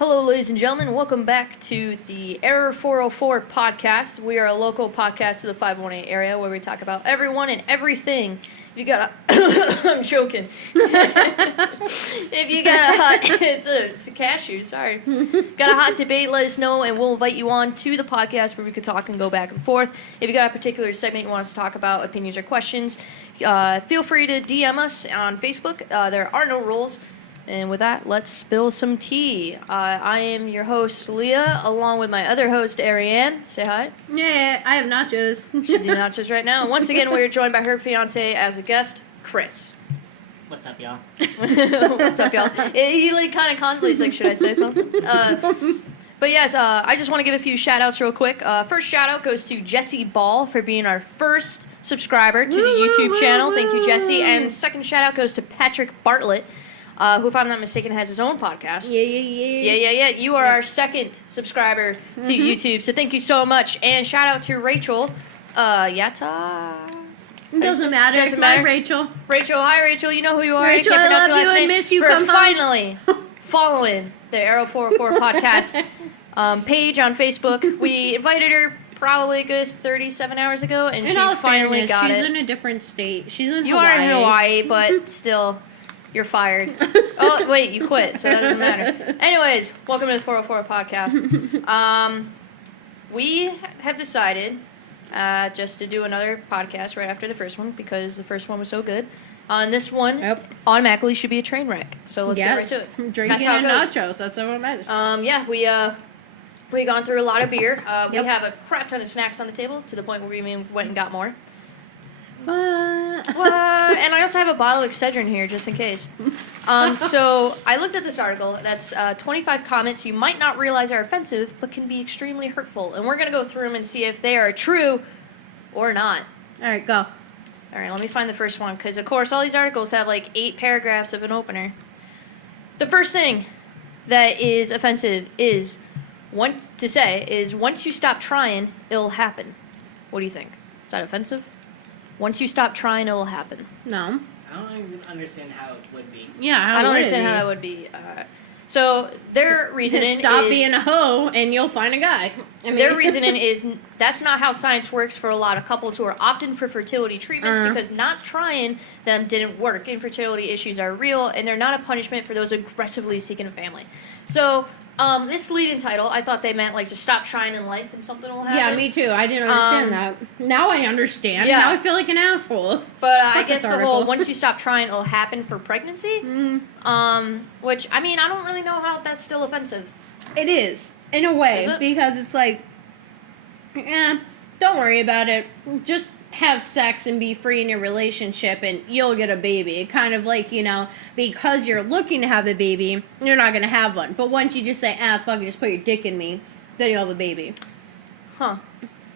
Hello, ladies and gentlemen. Welcome back to the Error 404 podcast. We are a local podcast to the 518 area where we talk about everyone and everything. If you got a... I'm joking. If you got a hot... It's a cashew, sorry. Got a hot debate, let us know, and we'll invite you on to the podcast where we could talk and go back and forth. If you got a particular segment you want us to talk about, opinions or questions, feel free to DM us on Facebook. There are no rules. And with that, let's spill some tea. I am your host, Leah, along with my other host, Ariane. Say hi. Yeah, I have nachos. She's eating nachos right now. And once again, we're joined by her fiance as a guest, Chris. What's up, y'all? What's up, y'all? He like kind of contemplates, like, should I say something? But yes, I just want to give a few shout-outs real quick. First shout-out goes to Jesse Ball for being our first subscriber to the YouTube channel. Thank you, Jesse. And second shout-out goes to Patrick Bartlett, who, if I'm not mistaken, has his own podcast. Yeah. You are our second subscriber to YouTube, so thank you so much. And shout out to Rachel. Yata. Doesn't matter. Hi, Rachel. Rachel, hi, Rachel. You know who you are. Rachel, I love you and miss you. For finally following the Arrow 404 podcast page on Facebook. We invited her probably a good 37 hours ago, and she finally got it. She's in a different state. She's in Hawaii. You are in Hawaii, but still... You're fired. Oh, wait, you quit, so that doesn't matter. Anyways, welcome to the 404 podcast. We have decided just to do another podcast right after the first one because the first one was so good. And this one automatically should be a train wreck. So let's get right to it. Drinking and nachos. That's what I meant. Yeah, we gone through a lot of beer. We have a crap ton of snacks on the table to the point where we went and got more. And I also have a bottle of Excedrin here, just in case. So I looked at this article. That's 25 comments you might not realize are offensive, but can be extremely hurtful. And we're going to go through them and see if they are true or not. All right, go. All right, let me find the first one, because, of course, all these articles have, like, 8 paragraphs of an opener. The first thing that is offensive is, once you stop trying, it'll happen. What do you think? Is that offensive? Once you stop trying, it'll happen. No. I don't even understand how it would be. Yeah, I don't understand how that would be. So their reasoning stop being a hoe and you'll find a guy. Their reasoning is that's not how science works for a lot of couples who are opting for fertility treatments because not trying them didn't work. Infertility issues are real, and they're not a punishment for those aggressively seeking a family. So... this lead-in title, I thought they meant, like, to stop trying in life and something will happen. Yeah, me too. I didn't understand that. Now I understand. Yeah. Now I feel like an asshole. But I guess the whole, once you stop trying, it'll happen for pregnancy. Which, I mean, I don't really know how that's still offensive. It is, in a way, because it's like, don't worry about it. Just have sex and be free in your relationship and you'll get a baby. Kind of like, because you're looking to have a baby, you're not going to have one. But once you just say, fuck it, just put your dick in me, then you'll have a baby. Huh.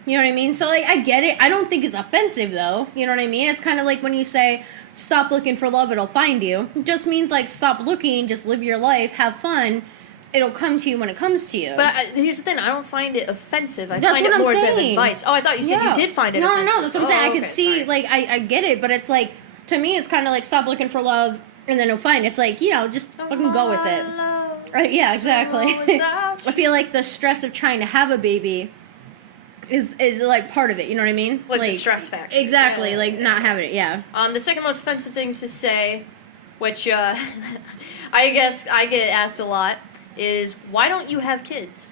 You know what I mean? So, like, I get it. I don't think it's offensive, though. You know what I mean? It's kind of like when you say, stop looking for love, it'll find you. It just means, like, stop looking, just live your life, have fun. It'll come to you when it comes to you. But here's the thing. I don't find it offensive. I find it more as advice. Oh, I thought you said you did find it offensive. No, that's what I'm saying. I could see, like, I get it, but it's like, to me, it's kind of like, stop looking for love, and then it'll find. It's like, just fucking go with it. Right? Yeah, exactly. I feel like the stress of trying to have a baby is like, part of it. You know what I mean? Like the stress factor. Exactly. Yeah. Like, not having it, yeah. The second most offensive thing to say, which I guess I get asked a lot, is why don't you have kids?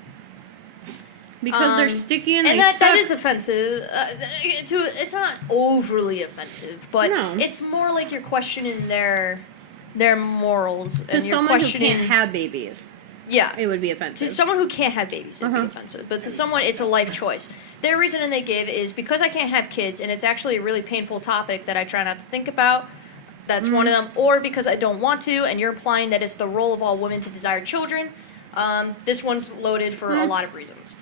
Because they're sticky and they that suck. is offensive. It's not overly offensive, but it's more like you're questioning their morals. To someone who can't have babies. Yeah. It would be offensive. To someone who can't have babies, it would be offensive. But to someone, it's a life choice. Their reasoning they give is because I can't have kids, and it's actually a really painful topic that I try not to think about. That's one of them. Or because I don't want to, and you're implying that it's the role of all women to desire children. This one's loaded for a lot of reasons.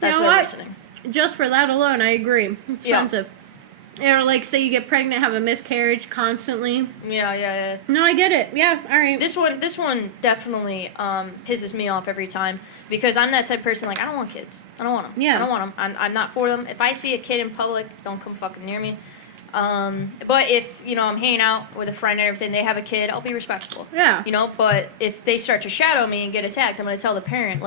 That's their reasoning. Just for that alone, I agree. It's offensive. Or, like, say you get pregnant, have a miscarriage constantly. Yeah. No, I get it. Yeah, all right. This one definitely pisses me off every time because I'm that type of person, like, I don't want kids. I don't want them. Yeah. I don't want them. I'm not for them. If I see a kid in public, don't come fucking near me. But if, I'm hanging out with a friend and everything, they have a kid, I'll be respectful. Yeah. But if they start to shadow me and get attacked, I'm going to tell the parent,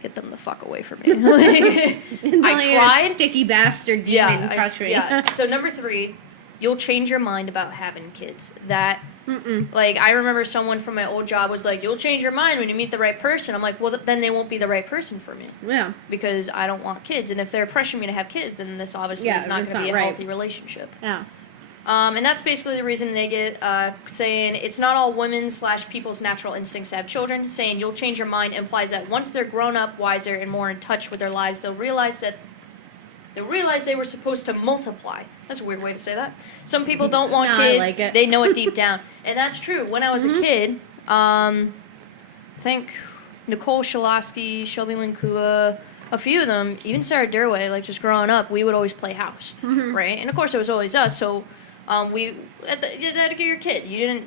get them the fuck away from me. I tried. Sticky bastard demon, trust me. Yeah. So number 3, you'll change your mind about having kids. That, I remember someone from my old job was like, you'll change your mind when you meet the right person. I'm like, well, then they won't be the right person for me. Yeah. Because I don't want kids. And if they're pressuring me to have kids, then this obviously is not going to be a healthy relationship. Yeah. And that's basically the reason they get saying it's not all women's/people's natural instincts to have children. Saying you'll change your mind implies that once they're grown up, wiser, and more in touch with their lives, they'll realize they were supposed to multiply. That's a weird way to say that. Some people don't want kids. I like it. They know it deep down. And that's true. When I was a kid, I think Nicole Shalaski, Shelby Linkua, a few of them, even Sarah Durway, just growing up, we would always play house, right? And of course it was always us, so you had to get your kid. You didn't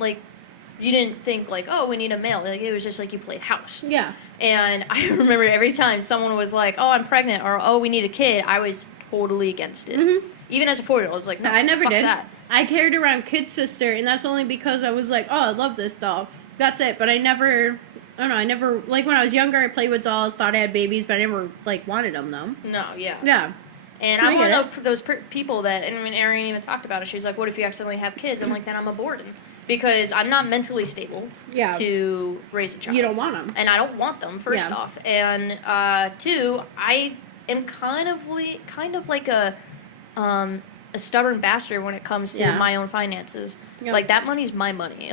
think oh, we need a male. It was just you played house. Yeah. And I remember every time someone was like, oh, I'm pregnant, or oh, we need a kid, I was totally against it. Even as a 4-year-old, I was like, no, I never fuck did. that. I carried around Kid's sister, and that's only because I was like, oh, I love this doll. That's it. But I never, when I was younger, I played with dolls, thought I had babies, but I never, wanted them, though. No, yeah. Yeah. And I'm one of those people that, and Erin even talked about it, she's like, what if you accidentally have kids? I'm like, then I'm aborted. Because I'm not mentally stable to raise a child. You don't want them. And I don't want them, first off. And 2, I am kind of like a stubborn bastard when it comes to my own finances. Yep. That money's my money.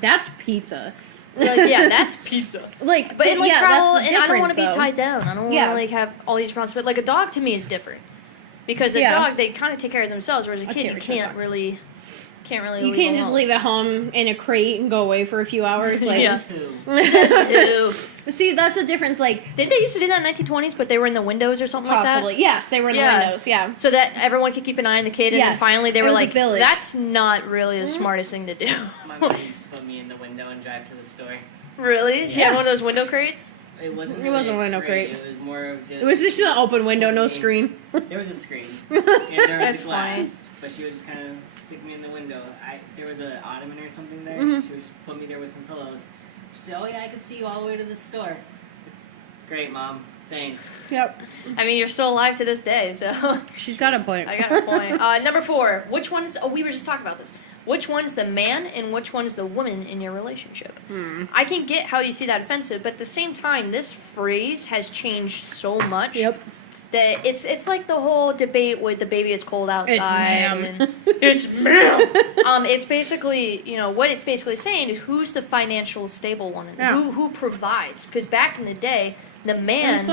That's pizza. That's pizza. But travel, that's and I don't want to be tied down. I don't want to have all these responsibilities. A dog to me is different. Because a dog, they kind of take care of themselves, whereas a kid, you can't really you can't just leave it home in a crate and go away for a few hours. Ew. See, that's the difference. Did they used to do that in the 1920s, but they were in the windows or something like that? Possibly. Yes, they were in the windows, so that everyone could keep an eye on the kid, and then finally they were like, village. That's not really the smartest thing to do. My mom used to put me in the window and drive to the store. Really? Yeah. She had one of those window crates? It wasn't a window crate. It was more of just... It was just an open window, no screen. There was a screen. And there was That's a glass. But she would just kind of stick me in the window. There was an ottoman or something there. She would just put me there with some pillows. She'd say, oh yeah, I can see you all the way to the store. Great, Mom. Thanks. Yep. I mean, you're still alive to this day, so... She's got a point. I got a point. Number 4. Which one's... Oh, we were just talking about this. Which one's the man and which one's the woman in your relationship? I can get how you see that offensive, but at the same time, this phrase has changed so much that it's like the whole debate with the baby it's cold outside. It's ma'am. It's basically, what it's basically saying is who's the financial stable one, and who provides. Because back in the day, the man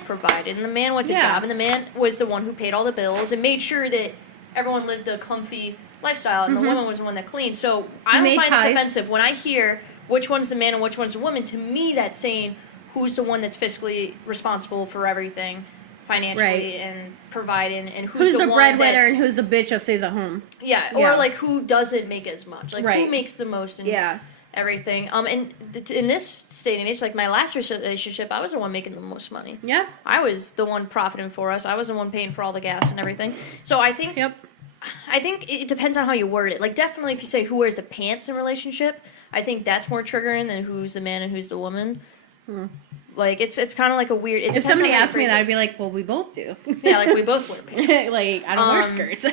provided, and the man went to job, and the man was the one who paid all the bills and made sure that everyone lived a comfy lifestyle, and the woman was the one that cleaned. So I don't find this offensive. When I hear which one's the man and which one's the woman, to me that's saying who's the one that's fiscally responsible for everything, financially and providing, and who's the breadwinner and who's the bitch that stays at home. Or who doesn't make as much, who makes the most and everything. And in this state of age, my last relationship, I was the one making the most money. Yeah, I was the one profiting for us. I was the one paying for all the gas and everything. So I think I think it depends on how you word it. Definitely if you say who wears the pants in a relationship, I think that's more triggering than who's the man and who's the woman. It's kind of like a weird... If somebody asked me that, I'd be like, well, we both do. Yeah, we both wear pants. I don't wear skirts.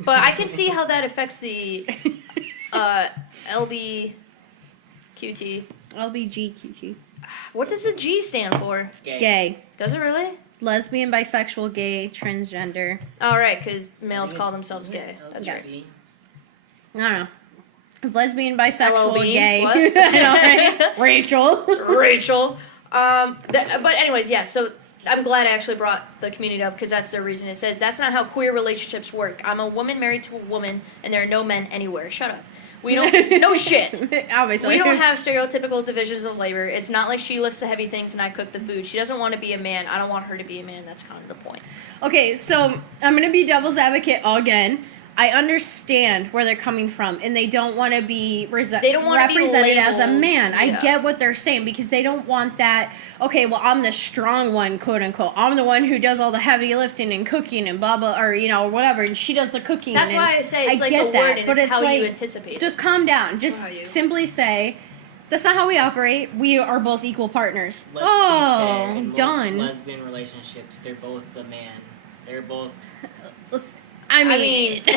But I can see how that affects the LBQT. LBGQT. What does the G stand for? Gay. Does it really? Lesbian, bisexual, gay, transgender. Oh, right, because males call themselves gay. That's right. I don't know. Lesbian, bisexual, LLB? gay. What? I know, right? Rachel. But anyways, so I'm glad I actually brought the community up because that's their reason. It says, that's not how queer relationships work. I'm a woman married to a woman, and there are no men anywhere. Shut up. We don't... No shit. Obviously. We don't have stereotypical divisions of labor. It's not like she lifts the heavy things and I cook the food. She doesn't want to be a man. I don't want her to be a man. That's kind of the point. Okay, so I'm going to be devil's advocate again. I understand where they're coming from, and they don't want to be They don't wanna be represented as a labeled. man. I Yeah. get what they're saying, because they don't want that, okay, well, I'm the strong one, quote unquote. I'm the one who does all the heavy lifting and cooking and blah, blah, or, you know, whatever, and she does the cooking. That's and why I say it's like get the that, word and but it's how like, you anticipate. just calm down. How Just you- simply say, that's not how we operate. We are both equal partners. Let's be fair. In most done. lesbian relationships, they're both a man. They're both. I mean, oh,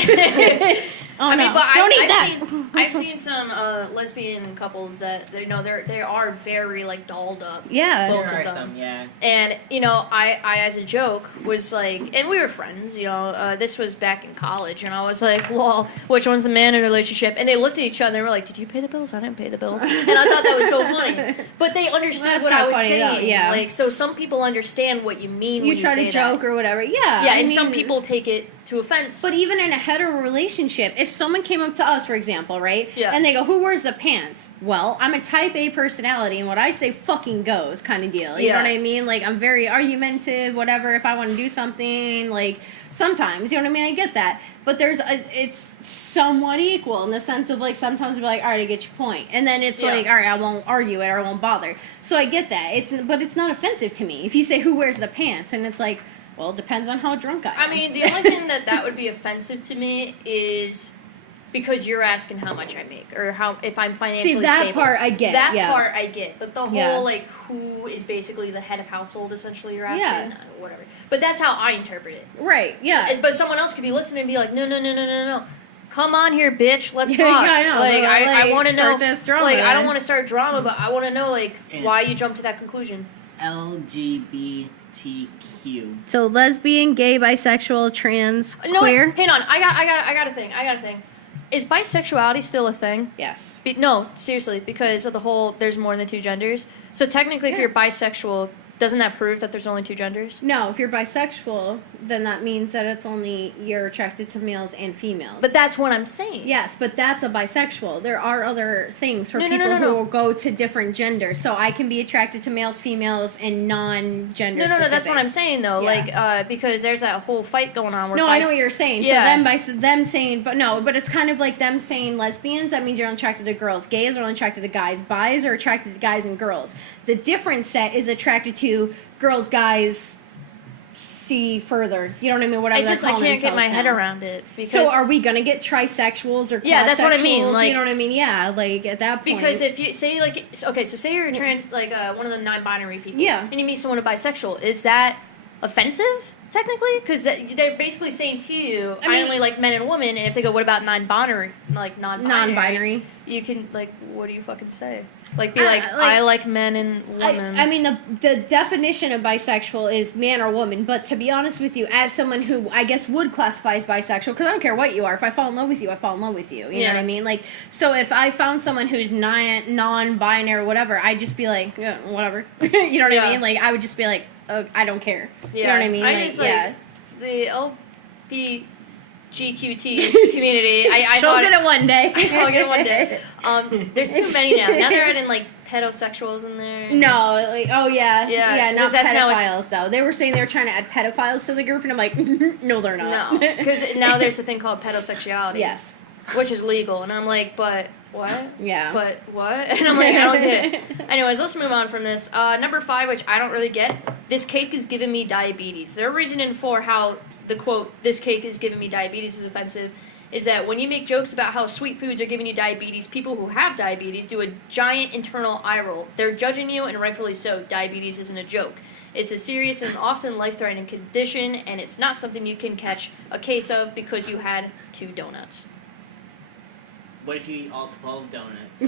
I mean, no. but Don't eat I've that. I've seen some lesbian couples that they are very like dolled up. Yeah. Both There of are them. some, yeah. And you know, I as a joke was like, and we were friends. You know, this was back in college, and I was like, "Lol, which one's the man in a relationship?" And they looked at each other and were like, "Did you pay the bills? I didn't pay the bills." And I thought that was so funny. But they understood That's what I kinda was funny, saying. though, yeah. Like, so some people understand what you mean You when try you say to joke or whatever. Yeah. Yeah, I and mean, some people take it to offense. But even in a hetero relationship, if someone came up to us, for example, right? Yeah. And they go, "Who wears the pants?" Well, I'm a type A personality, and what I say fucking goes, kind of deal. You know Yeah. what I mean? Like, I'm very argumentative, whatever. If I want to do something, like, sometimes, you know what I mean? I get that. But it's somewhat equal in the sense of, like, sometimes we'll be like, all right, I get your point. And then it's Yeah. like, all right, I won't argue it or I won't bother. So I get that. But it's not offensive to me. If you say, "Who wears the pants?" And it's like, well, it depends on how drunk I am. I mean, the only thing that would be offensive to me is because you're asking how much I make or how if I'm financially See, that stable. part I get. That yeah. part I get, but the whole Yeah. like who is basically the head of household essentially you're asking, Yeah. whatever. But that's how I interpret it. Right, yeah. But someone else could be listening and be like, no. Come on here, bitch. Let's Yeah, talk. yeah, I know. Like, Like, I want to know. start this drama, like, I don't then. want to start drama, but I want to know like And why it's- you jumped to that conclusion. LGBTQ. So lesbian, gay, bisexual, trans, No, queer. hang on. I got a thing. Is bisexuality still a thing? Yes. No, seriously, because of the whole there's more than two genders. So technically, if Yeah. you're bisexual, doesn't that prove that there's only two genders? No, if you're bisexual, then that means that it's only you're attracted to males and females. But that's what I'm saying. yes, but that's a bisexual. There are other things for No, people no. who will go to different genders. So I can be attracted to males, females, and non-gender. No, that's specific. what I'm saying though. Yeah. Like, because there's that whole fight going on. Where No, I know what you're saying. Yeah. So them saying, but it's kind of like them saying lesbians. That means you're attracted to girls. Gays are only attracted to guys. Bis are attracted to guys and girls. The different set is attracted to girls, guys. See further. You know what I mean? Whatever. I just they're I calling can't get my themselves head now. around it. Because So are we gonna get trisexuals or Yeah, that's what I mean, quadsexuals? like- you know what I mean? Yeah, like at that point. Because if you say like okay, so say you're one of the non-binary people. Yeah. And you meet someone bisexual, is that offensive? Technically, because they're basically saying to you, I I, mean- only like men and women, and if they go, what about non-binary, non-binary. you can like, what do you fucking say? Like, be like- I like men and women. I mean, the definition of bisexual is man or woman, but to be honest with you, as someone who I guess would classify as bisexual, because I don't care what you are, if I fall in love with you, I fall in love with you. You know Yeah. what I mean? Like, so if I found someone who's non-binary or whatever, I'd just be like, yeah, whatever. You know what Yeah. I mean? Like, I would just be like, oh, I don't care. yeah. You know what I mean? I just yeah. the LGBTQT community. I She'll thought get it one day. I'll get it one day. There's too many now. Now they're adding like pedosexuals in there. No, like, oh yeah, Yeah, not 'cause that's how pedophiles though. They were saying they were trying to add pedophiles to the group, and I'm like, no, they're not. No, because now there's a thing called pedosexuality. yes, Which is legal, and I'm like, but what? yeah, But what? And I'm like, I don't get it. Anyways, let's move on from this. Number 5, which I don't really get. This cake is giving me diabetes. Their reasoning for how the quote, "this cake is giving me diabetes" is offensive is that when you make jokes about how sweet foods are giving you diabetes, people who have diabetes do a giant internal eye roll. They're judging you, and rightfully so. Diabetes isn't a joke. It's a serious and often life-threatening condition, and it's not something you can catch a case of because you had 2 donuts. What if you eat all 12 donuts?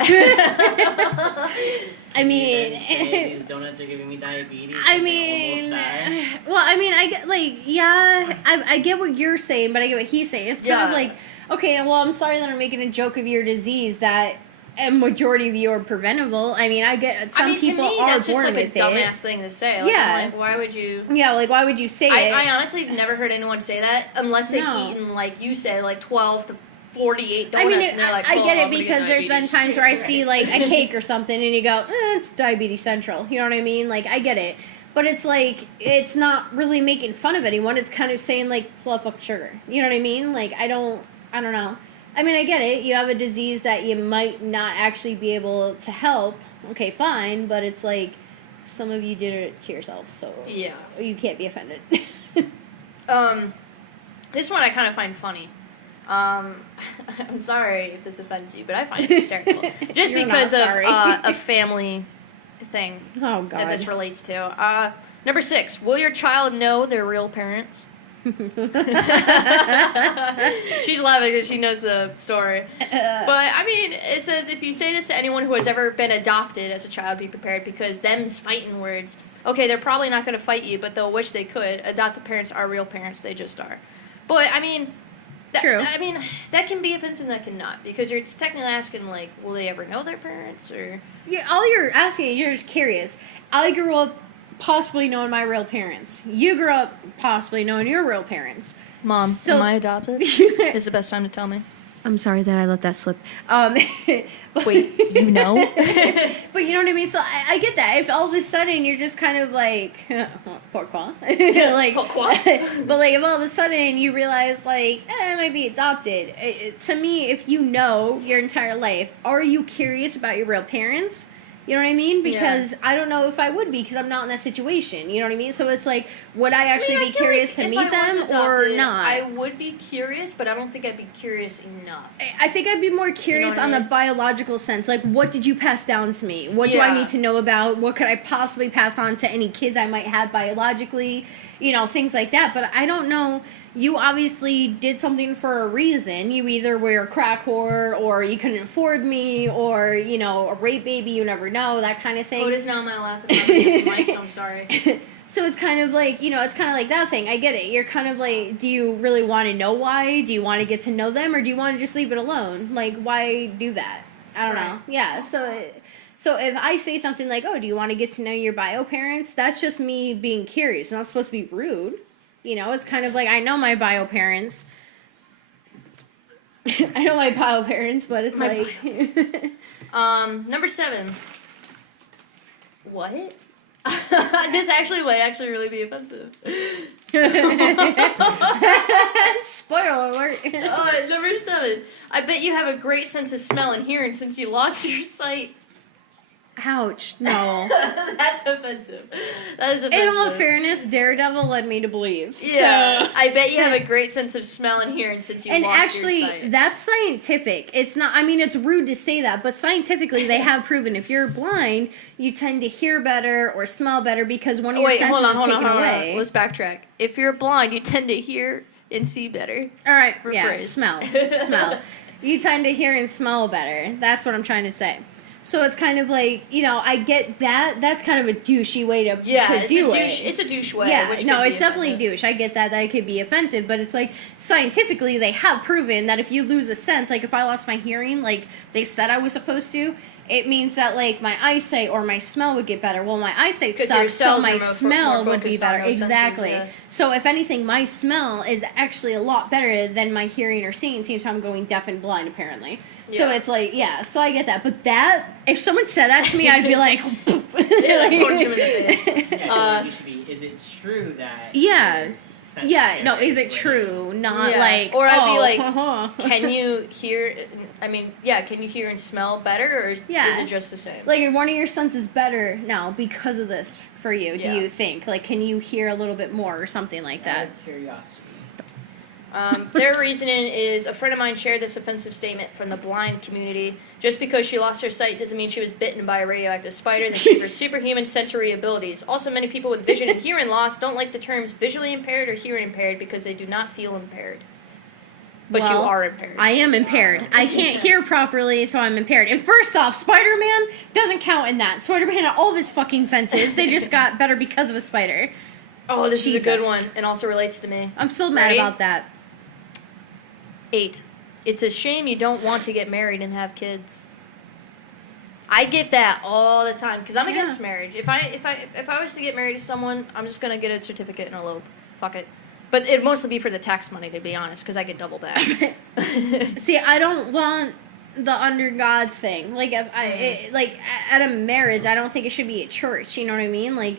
I mean, You then say, these donuts are giving me diabetes. I 'cause they mean, almost die? well, I mean, I get like, yeah, I get what you're saying, but I get what he's saying. It's kind of Yeah. like, okay, well, I'm sorry that I'm making a joke of your disease that a majority of you are preventable. I mean, I get some people to me, are that's just born like a with dumbass it. thing to say. Like, Yeah. I'm like, why would you? Yeah, like why would you say it? I honestly have never heard anyone say that unless they've No. eaten, like you said, like 12 to 48 donuts. I mean, and they're like, I oh, get I'm it gonna because there's been diabetes. times where I see like a cake or something and you go, it's diabetes central. You know what I mean? Like, I get it. But it's like, it's not really making fun of anyone. It's kind of saying like, it's a lot of fucking sugar. You know what I mean? Like, I don't, I don't know. I mean, I get it. You have a disease that you might not actually be able to help. Okay, fine, but it's like some of you did it to yourself, so Yeah. you can't be offended. This one I kind of find funny. I'm sorry if this offends you, but I find it hysterical. Just You're because not of sorry. a family thing Oh, that this God. relates to. Number 6, will your child know their real parents? She's laughing because she knows the story. But, I mean, it says, if you say this to anyone who has ever been adopted as a child, be prepared, because them's fighting words. Okay, they're probably not going to fight you, but they'll wish they could. Adopted parents are real parents, they just are. But, I mean... True. I mean, that can be offensive and that cannot, because you're technically asking, like, will they ever know their parents, or... Yeah, all you're asking is you're just curious. I grew up possibly knowing my real parents. You grew up possibly knowing your real parents. Mom, So- am I adopted? Is the best time to tell me. I'm sorry that I let that slip. But, Wait, you know? but you know what I mean? So I get that. If all of a sudden you're just kind of like, pourquoi? Like, Pourquoi? but like if all of a sudden you realize like, I might be adopted. To me, if you know your entire life, are you curious about your real parents? You know what I mean? Because I don't know if I would be, because I'm not in that situation. You know what I mean? So it's like, would I actually be curious to meet them or not? I would be curious, but I don't think I'd be curious enough. I think I'd be more curious what I on the mean? biological sense. Like, what did you pass down to me? What do I Yeah. need to know about? What could I possibly pass on to any kids I might have biologically? You know, things like that. But I don't know. You obviously did something for a reason. You either were a crack whore, or you couldn't afford me, or, you know, a rape baby, you never know, that kind of thing. Otis now my laughing against the mic, so I'm sorry. So it's kind of like, you know, it's kind of like that thing. I get it. You're kind of like, do you really want to know why? Do you want to get to know them? Or do you want to just leave it alone? Like, why do that? I don't know. Yeah, so if I say something like, oh, do you want to get to know your bio parents? That's just me being curious. It's not supposed to be rude. You know, it's kind of like, I know my bio parents. I know my bio parents, but it's My like... Number 7. What? This actually might actually really be offensive. Spoiler alert. Number 7. I bet you have a great sense of smell and hearing since you lost your sight. Ouch. No. That's offensive. That is offensive. In all fairness, Daredevil led me to believe. Yeah. So, I bet you have a great sense of smell and hearing since you and lost actually, your sight. that's scientific. It's not, I mean, it's rude to say that, but scientifically, they have proven if you're blind, you tend to hear better or smell better because one of your senses is taken away. Let's backtrack. If you're blind, you tend to hear and see better. All right, yeah, Rephrase. smell. You tend to hear and smell better. That's what I'm trying to say. So it's kind of like, you know, I get that. That's kind of a douchey way to do it. It's a douche way. Yeah, which no, could be it's definitely offensive. douche. I get that it could be offensive, but it's like, scientifically, they have proven that if you lose a sense, like if I lost my hearing, like they said I was supposed to, it means that like my eyesight or my smell would get better. Well, my eyesight 'Cause your sucks, so cells my are more smell would be focused on better. those senses, Exactly. yeah. So if anything, my smell is actually a lot better than my hearing or seeing. Same time I'm going deaf and blind, apparently. So Yeah. it's like, yeah, so I get that. But that, if someone said that to me, I'd be like, Yeah, like, punch him in the face. Yeah, 'cause like, you should be. Is it true that? Yeah. your sense Yeah, of no, hearing is it way- true? Not Yeah. like, Or I'd be oh, like, haha. Can you hear? I mean, yeah. Can you hear and smell better, or is Yeah. it just the same? Like, one of your senses better now because of this for you, Yeah. do you think? Like, can you hear a little bit more or something like that? Out of curiosity. Their reasoning is a friend of mine shared this offensive statement from the blind community. Just because she lost her sight doesn't mean she was bitten by a radioactive spider that gave her superhuman sensory abilities. Also, many people with vision and hearing loss don't like the terms visually impaired or hearing impaired because they do not feel impaired. But you Well, are impaired. I am impaired. I can't hear properly, so I'm impaired. And first off, Spider-Man doesn't count in that. Spider-Man had all of his fucking senses. They just got better because of a spider. Oh, this is a good Jesus. one and also relates to me. I'm still mad Ready? about that. 8. It's a shame you don't want to get married and have kids. I get that all the time because I'm Yeah. against marriage. If I was to get married to someone, I'm just gonna get a certificate and elope. Fuck it. But it'd mostly be for the tax money, to be honest, because I get double back. See, I don't want the under God thing. Like, if like at a marriage, I don't think it should be at church. You know what I mean? Like,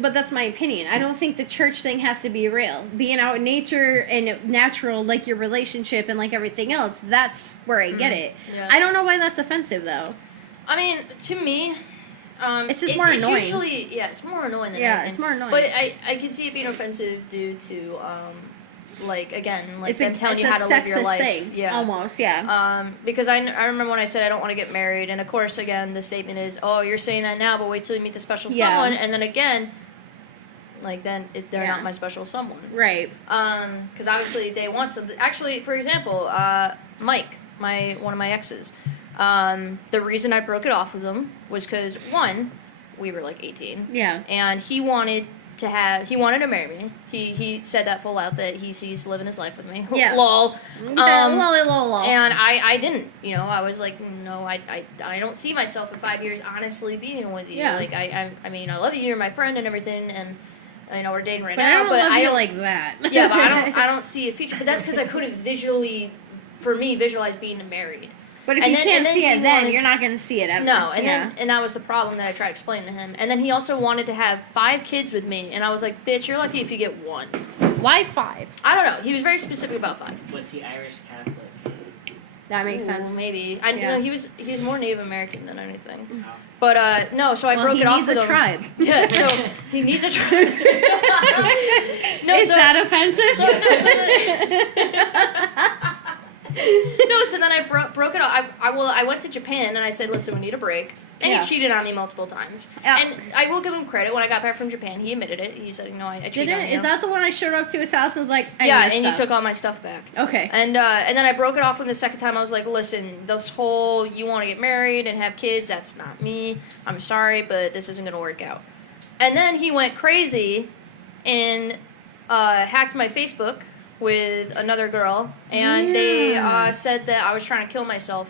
But that's my opinion. I don't think the church thing has to be real. Being out in nature and natural, like your relationship and like everything else, that's where I get it. Yeah. I don't know why that's offensive, though. I mean, to me, it's just more annoying. It's usually, it's more annoying than Yeah, anything. it's more annoying. But I can see it being offensive due to, again, like them telling you how to live your life. Thing, yeah. almost, yeah. Because I remember when I said I don't want to get married, and of course, again, the statement is, oh, you're saying that now, but wait till you meet the special someone, and then again, they're not my special someone. Right. Because obviously they want something. Actually, for example, Mike, one of my exes, the reason I broke it off with him was because, one, we were like 18. Yeah. And he wanted to marry me. He said that full out that he sees living his life with me. Yeah. Lol. Lol. And I didn't, I was like, no, I don't see myself in 5 years honestly being with you. Yeah. Like, I mean, I love you, you're my friend and everything, and, we're dating right but now, but I don't like that. Yeah, but I don't see a future. But that's because I couldn't visualize being married. But if you can't see it then, you're not going to see it ever. No, and that was the problem that I tried explaining to him. And then he also wanted to have 5 kids with me, and I was like, bitch, you're lucky if you get 1. Why 5? I don't know. He was very specific about 5. Was he Irish Catholic? That makes sense. Maybe. He was more Native American than anything. Oh. But no, so I broke it off with him. He needs a tribe. Yeah, so he needs a tribe. Is that offensive? No, so then I broke it off. I went to Japan and I said, listen, we need a break. And he cheated on me multiple times. Yeah. And I will give him credit. When I got back from Japan, he admitted it. He said, I cheated on you. Is that the one I showed up to his house and was like, you took all my stuff back. Okay. And then I broke it off with the second time. I was like, listen, this whole you want to get married and have kids, that's not me. I'm sorry, but this isn't going to work out. And then he went crazy and hacked my Facebook with another girl, and they said that I was trying to kill myself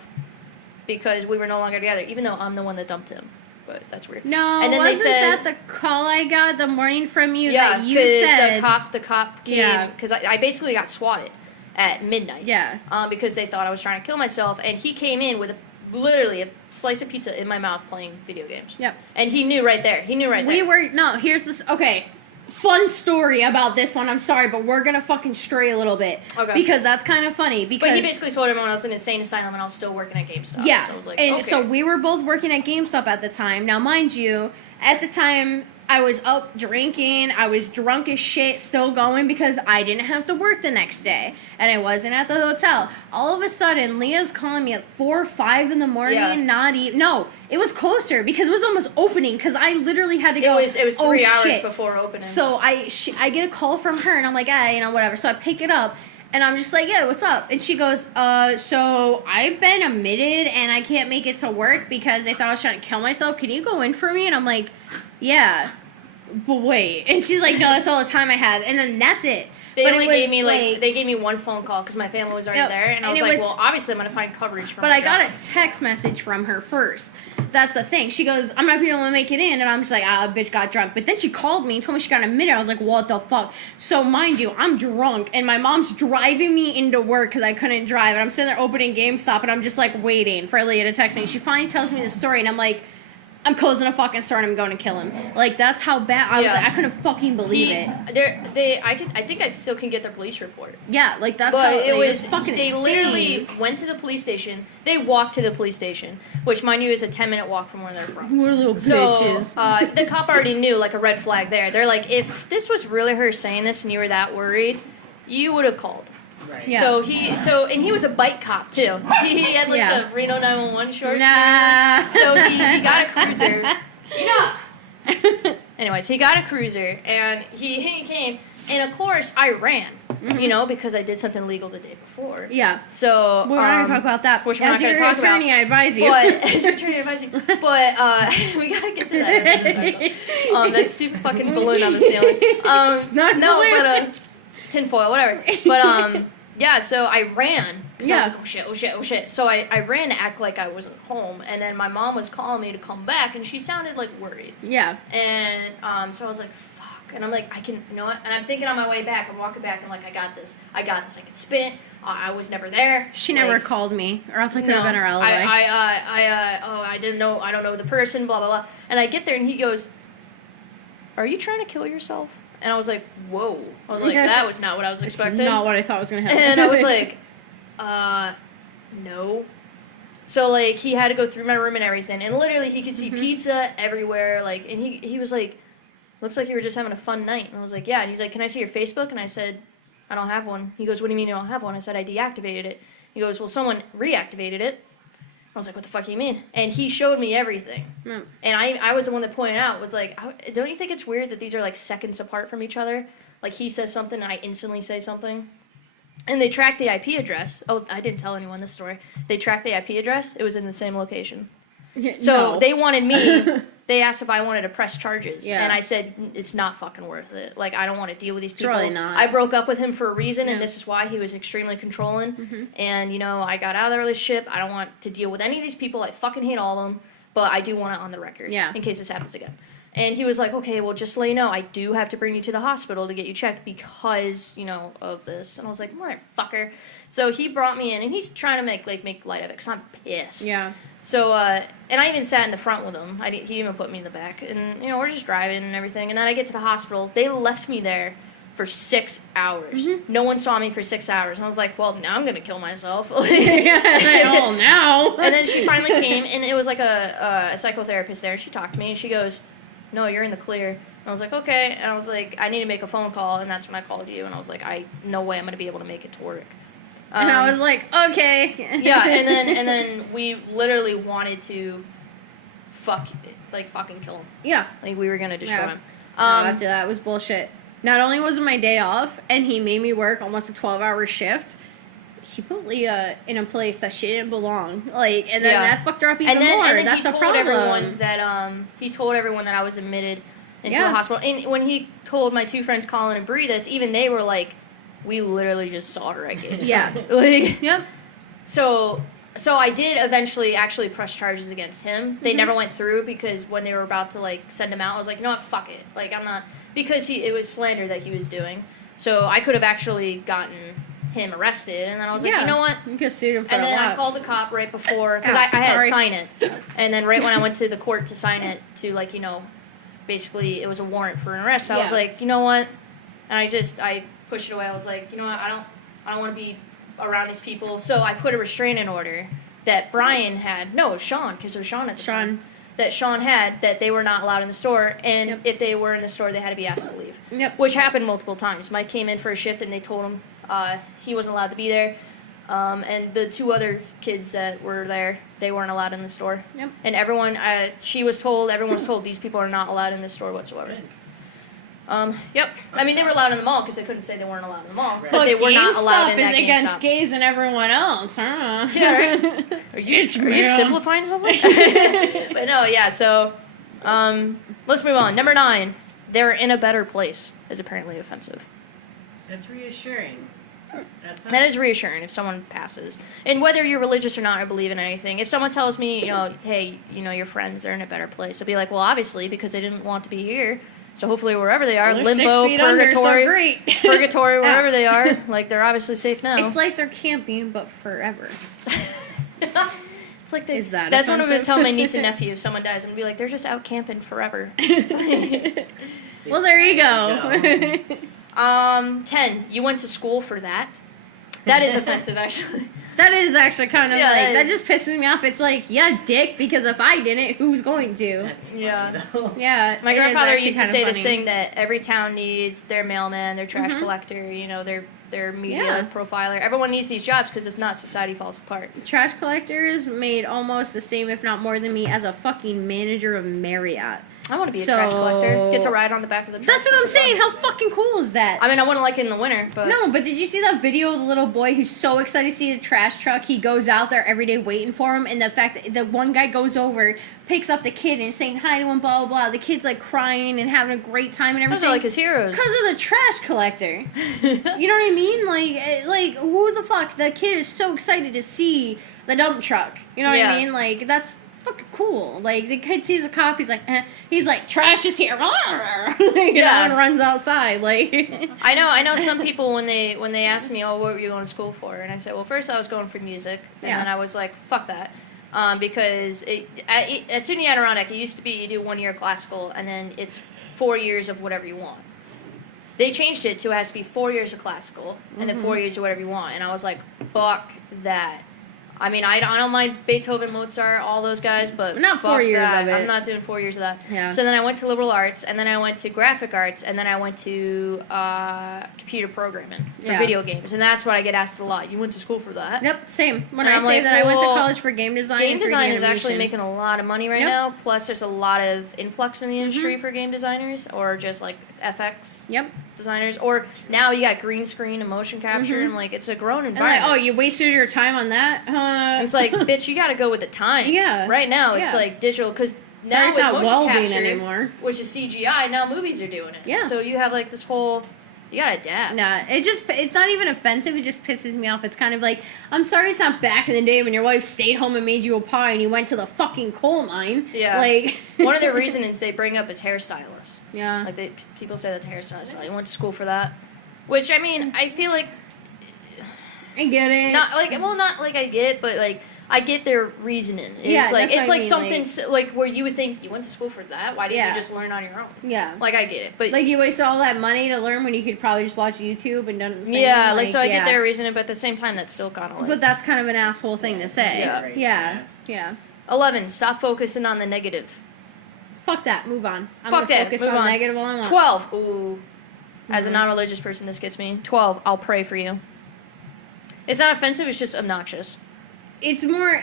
because we were no longer together, even though I'm the one that dumped him. But that's weird. No, and then wasn't they said, that the call I got the morning from you that you said? the cop came, because I basically got swatted at midnight. Yeah. Because they thought I was trying to kill myself, and he came in with literally a slice of pizza in my mouth playing video games. Yep. And he knew right there. Here's this, okay. Fun story about this one. I'm sorry, but we're gonna fucking stray a little bit. Okay. Because that's kind of funny. Because but he basically told everyone I was in an insane asylum and I was still working at GameStop. Yeah. So I was like, and okay. so we were both working at GameStop at the time. Now, mind you, at the time I was up drinking. I was drunk as shit, still going because I didn't have to work the next day, and I wasn't at the hotel. All of a sudden, Leah's calling me at 4 or 5 in the morning. Yeah. Not even. No, it was closer because it was almost opening. Because I literally had to go. It was 3 hours shit. before opening. So I get a call from her, and I'm like, whatever. So I pick it up. And I'm just like, yeah, what's up? And she goes, so I've been admitted and I can't make it to work because they thought I was trying to kill myself. Can you go in for me? And I'm like, yeah, but wait. And she's like, no, that's all the time I have. And then that's it. They only gave me they gave me 1 phone call because my family was already there, and I was like, well, obviously I'm gonna find coverage from. But I got a text message from her first. That's the thing. She goes, I'm not gonna be able to make it in, and I'm just like, bitch got drunk. But then she called me and told me she got admitted. I was like, what the fuck? So mind you, I'm drunk, and my mom's driving me into work because I couldn't drive, and I'm sitting there opening GameStop, and I'm just like waiting for Leah to text me. She finally tells me the story, and I'm like, I'm closing a fucking store and I'm going to kill him. Like, that's how bad I was. Like, I couldn't fucking believe it. I think I still can get their police report. Yeah, like that's but how it was fucking They insane. literally went to the police station. They walked to the police station, which mind you is a 10-minute walk from where they're from. We're little bitches. So the cop already knew, like, a red flag there. They're like, if this was really her saying this and you were that worried, you would have called. Right. Yeah. And he was a bike cop too. He had like the Reno 911 shorts. Nah. So he got a cruiser. Enough. Anyways, he got a cruiser and he came, and of course I ran, because I did something illegal the day before. Yeah. So we're not gonna talk about that. Which we're not gonna talk attorney, about. I advise you. But as your attorney, I advise you. But we gotta get to that. That stupid fucking balloon on the ceiling. Not but tinfoil, whatever. But yeah, so I ran. Yeah. I was like, oh shit. So I ran to act like I wasn't home, and then my mom was calling me to come back, and she sounded like worried. Yeah. And so I was like, fuck. And I'm like, And I'm thinking on my way back, I'm walking back, I'm like, I got this. I can spin it. I was never there. She never called me, or else I could have been her alibi. I didn't know. I don't know the person. Blah blah blah. And I get there, and he goes, are you trying to kill yourself? And I was like, whoa. I was like, that was not what I was expecting. It's not what I thought was going to happen. And I was like, no. So, like, he had to go through my room and everything. And literally, he could see pizza everywhere. Like, and he was like, looks like you were just having a fun night. And I was like, yeah. And he's like, can I see your Facebook? And I said, I don't have one. He goes, what do you mean you don't have one? I said, I deactivated it. He goes, well, someone reactivated it. I was like, what the fuck do you mean? And he showed me everything. And I was the one that pointed out, was like, don't you think it's weird that these are, like, seconds apart from each other? Like, he says something and I instantly say something. And they tracked the IP address. Oh, I didn't tell anyone this story. They tracked the IP address. It was in the same location. So they wanted me. They asked if I wanted to press charges. And I said, it's not fucking worth it. Like, I don't want to deal with these people. It's really not. I broke up with him for a reason, and this is why. He was extremely controlling. And, you know, I got out of the relationship. I don't want to deal with any of these people. I fucking hate all of them. But I do want it on the record. In case this happens again. And he was like, okay, well, just to let you know, I do have to bring you to the hospital to get you checked because, you know, of this. And I was like, motherfucker. So he brought me in, and he's trying to make light of it because I'm pissed. So, and I even sat in the front with him. He even put me in the back. And, you know, we're just driving and everything. And then I get to the hospital. They left me there for 6 hours. No one saw me for 6 hours. And I was like, well, now I'm going to kill myself. Oh, no. And then she finally came, and it was like a psychotherapist there. She talked to me, and she goes, no, you're in the clear. And I was like, okay. And I was like, I need to make a phone call. And that's when I called you. And I was like, no way I'm going to be able to make it to work. And I was like, okay. and then we literally wanted to fucking kill him. Like, we were going to destroy him. After that, it was bullshit. Not only was it my day off, and he made me work almost a 12-hour shift, he put Leah in a place that she didn't belong. Like, and then that fucked her up even more. And then that's he the told problem. everyone that he told everyone that I was admitted into the hospital. And when he told my two friends Colin and Bree this, even they were like, we literally just saw her at games. Like, So I did eventually actually press charges against him. They never went through because when they were about to, like, send him out, I was like, you know what, fuck it. Like, I'm not, because it was slander that he was doing. So I could have actually gotten him arrested, and then I was like, you know what? You could have sued him for and a then lot. I called the cop right before, because I had to sign it. And then right when I went to the court to sign it, to, like, you know, basically it was a warrant for an arrest. So I was like, you know what? And I pushed it away. I was like, you know what? I don't want to be around these people. So I put a restraining order that Brian had. No, it was Sean, because it was Sean at the time. That Sean had, that they were not allowed in the store, and if they were in the store, they had to be asked to leave. Which happened multiple times. Mike came in for a shift, and they told him he wasn't allowed to be there. And the two other kids that were there, they weren't allowed in the store. And everyone was told, these people are not allowed in the store whatsoever. I mean, they were allowed in the mall because they couldn't say they weren't allowed in the mall. But they were not allowed in that GameStop is against GameStop. gays and everyone else, huh? Right? Are you simplifying something? But no, so let's move on. Number 9, they're in a better place is apparently offensive. That's reassuring. That is reassuring if someone passes. And whether you're religious or not or believe in anything, if someone tells me, you know, hey, you know, your friends are in a better place, I'll be like, well, obviously, because they didn't want to be here. So hopefully wherever they are, limbo, purgatory, purgatory, wherever they are, like, they're obviously safe now. It's like they're camping, but forever. It's like Is that that's what I'm going to offensive? tell my niece and nephew if someone dies. I'm going to be like, they're just out camping forever. Well, there you go. 10, you went to school for that. That is offensive, actually. That is actually kind of that just pisses me off. It's like, yeah, dick, because if I didn't, who's going to? That's funny, though. My grandfather used to kind of say this funny. thing that every town needs their mailman, their trash collector, you know, their media profiler. Everyone needs these jobs because if not, society falls apart. Trash collectors made almost the same, if not more than me, as a fucking manager of Marriott. I want to be a trash collector. Get to ride on the back of the truck. That's what I'm saying. How fucking cool is that? I mean, I wouldn't like it in the winter, but... No, but did you see that video of the little boy who's so excited to see the trash truck? He goes out there every day waiting for him, and the fact that the one guy goes over, picks up the kid, and is saying hi to him, blah, blah, blah. The kid's, like, crying and having a great time and everything. Those are like his heroes. Because of the trash collector. You know what I mean? Like, who the fuck? The kid is so excited to see the dump truck. You know what I mean? Like, that's fucking cool. Like, the kid sees a cop, he's like, he's like, trash is here. And runs outside. Like, I know some people when they ask me, oh, what were you going to school for? And I said, well, first I was going for music. And then I was like, fuck that. because at SUNY Adirondack, it used to be you do 1 year of classical, and then it's 4 years of whatever you want. They changed it to it has to be 4 years of classical, and then 4 years of whatever you want. And I was like, fuck that. I mean, I don't mind Beethoven, Mozart, all those guys, but not fuck 4 years that. of it. I'm not doing 4 years of that. Yeah. So then I went to liberal arts, and then I went to graphic arts, and then I went to computer programming for video games. And that's what I get asked a lot. You went to school for that? Yep, same. When And I I'm say like, that I went to well, college for game design. Game and 3D design is actually animation. making a lot of money right now. Plus, there's a lot of influx in the industry for game designers, or just like FX designers. Or now you got green screen and motion capture, and like it's a grown And environment. like, oh, you wasted your time on that? And it's like, bitch, you got to go with the times. Yeah. Right now, it's Yeah. like digital because now Sorry, it's with not motion welding capture, anymore. which is CGI. Now movies are doing it. Yeah. So you have like this whole. You gotta adapt. Nah, it's not even offensive, it just pisses me off. It's kind of like, I'm sorry it's not back in the day when your wife stayed home and made you a pie and you went to the fucking coal mine. Yeah. Like, one of the reasons they bring up is hairstylists. yeah. Like people say that's a hairstylist. I went to school for that. Which, I mean, I feel like. I get it. Not like I get it, but like. I get their reasoning. It's Yeah, like that's it's what I like mean, something like where you would think you went to school for that. Why didn't you just learn on your own? Yeah. Like I get it, but Like you wasted all that money to learn when you could probably just watch YouTube and done the same. yeah, like so I get their reasoning, but at the same time that's still kind of like. But that's kind of an asshole thing to say. Yeah. Yeah. Yeah. 11. Stop focusing on the negative. Fuck that. Move on. I'm Fuck gonna that. focus Move on on. negative all I want. 12. Ooh. As a non-religious person, this gets me. 12. I'll pray for you. It's not offensive. It's just obnoxious. It's more.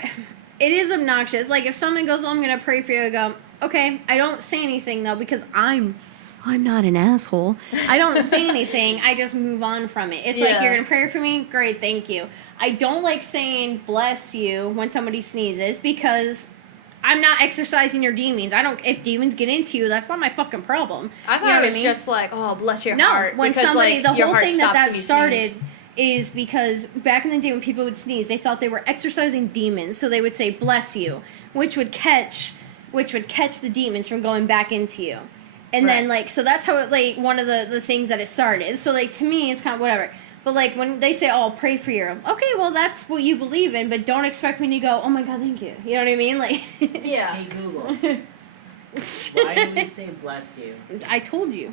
It is obnoxious. Like if someone goes, "Oh, I'm gonna pray for you," I go, "Okay." I don't say anything though because I'm not an asshole. I don't say anything. I just move on from it. It's like, you're gonna pray for me? Great, thank you. I don't like saying bless you when somebody sneezes because I'm not exercising your demons. If demons get into you, that's not my fucking problem. I thought it was just like, oh, bless your heart. When because, somebody, like, the your whole heart thing stops that when you started sneeze. is because back in the day when people would sneeze, they thought they were exorcising demons, so they would say bless you, which would catch the demons from going back into you. And then like, so that's how it, like, one of the things that it started. So like, to me, it's kind of whatever. But like, when they say, oh, I'll pray for you, okay, well, that's what you believe in, but don't expect me to go, oh my God, thank you. You know what I mean? Like, Yeah. Hey Google, why do we say bless you? I told you.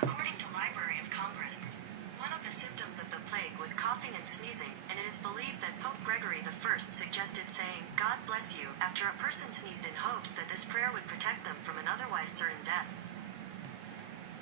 According to Library of Congress, one of the symptoms of the plague was coughing and sneezing, and it is believed that Pope Gregory I suggested saying, God bless you, after a person sneezed in hopes that this prayer would protect them from an otherwise certain death.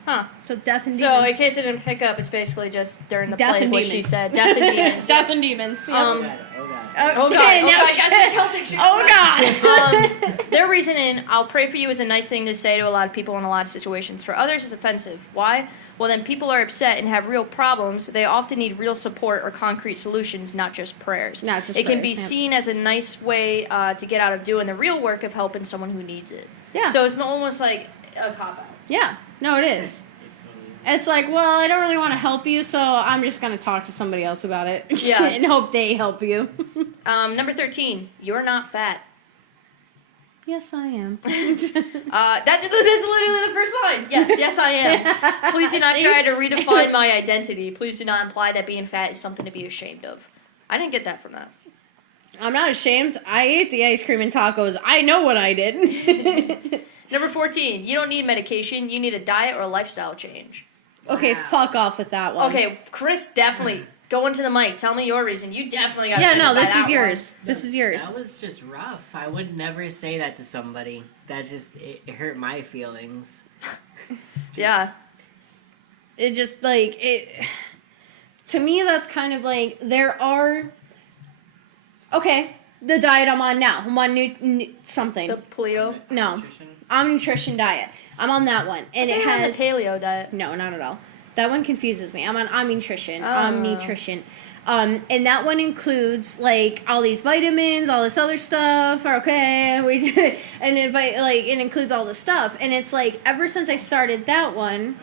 Huh. So death and So, demons. in case it didn't pick up, it's basically just during the Death plague and what she demons. said. Death and demons. Death and demons. Yep. Oh god. Oh god, Okay, oh now god, guys, that Celtic shit. Oh God. Their reasoning, I'll pray for you, is a nice thing to say to a lot of people in a lot of situations. For others, it's offensive. Why? Well, then people are upset and have real problems. They often need real support or concrete solutions, not just prayers. Not just it can be prayers, yeah. seen as a nice way to get out of doing the real work of helping someone who needs it. Yeah. So it's almost like a cop-out. Yeah. No, it is. It's like, well, I don't really want to help you, so I'm just going to talk to somebody else about it. Yeah. And hope they help you. Number 13, you're not fat. Yes, I am. That's literally the first line. Yes, I am. Please do not See? try to redefine my identity. Please do not imply that being fat is something to be ashamed of. I didn't get that from that. I'm not ashamed. I ate the ice cream and tacos. I know what I did. Number 14, you don't need medication. You need a diet or a lifestyle change. Okay, Wow. fuck off with that one. Okay, Chris, definitely. Go into the mic. Tell me your reason. You definitely got Yeah, no, offended by this is that yours. This is yours. That was just rough. I would never say that to somebody. That just, it hurt my feelings. one. Yeah. It just, like, it... To me, that's kind of like, there are... Okay, the diet I'm on now. I'm on something. The paleo. No. Nutrition. I'm nutrition diet. I'm on that one. And it has... the paleo diet. No, not at all. That one confuses me. I'm on nutrition. Oh. Nutrition. And that one includes, like, all these vitamins, all this other stuff, okay, and it includes all this stuff. And it's like, ever since I started that one,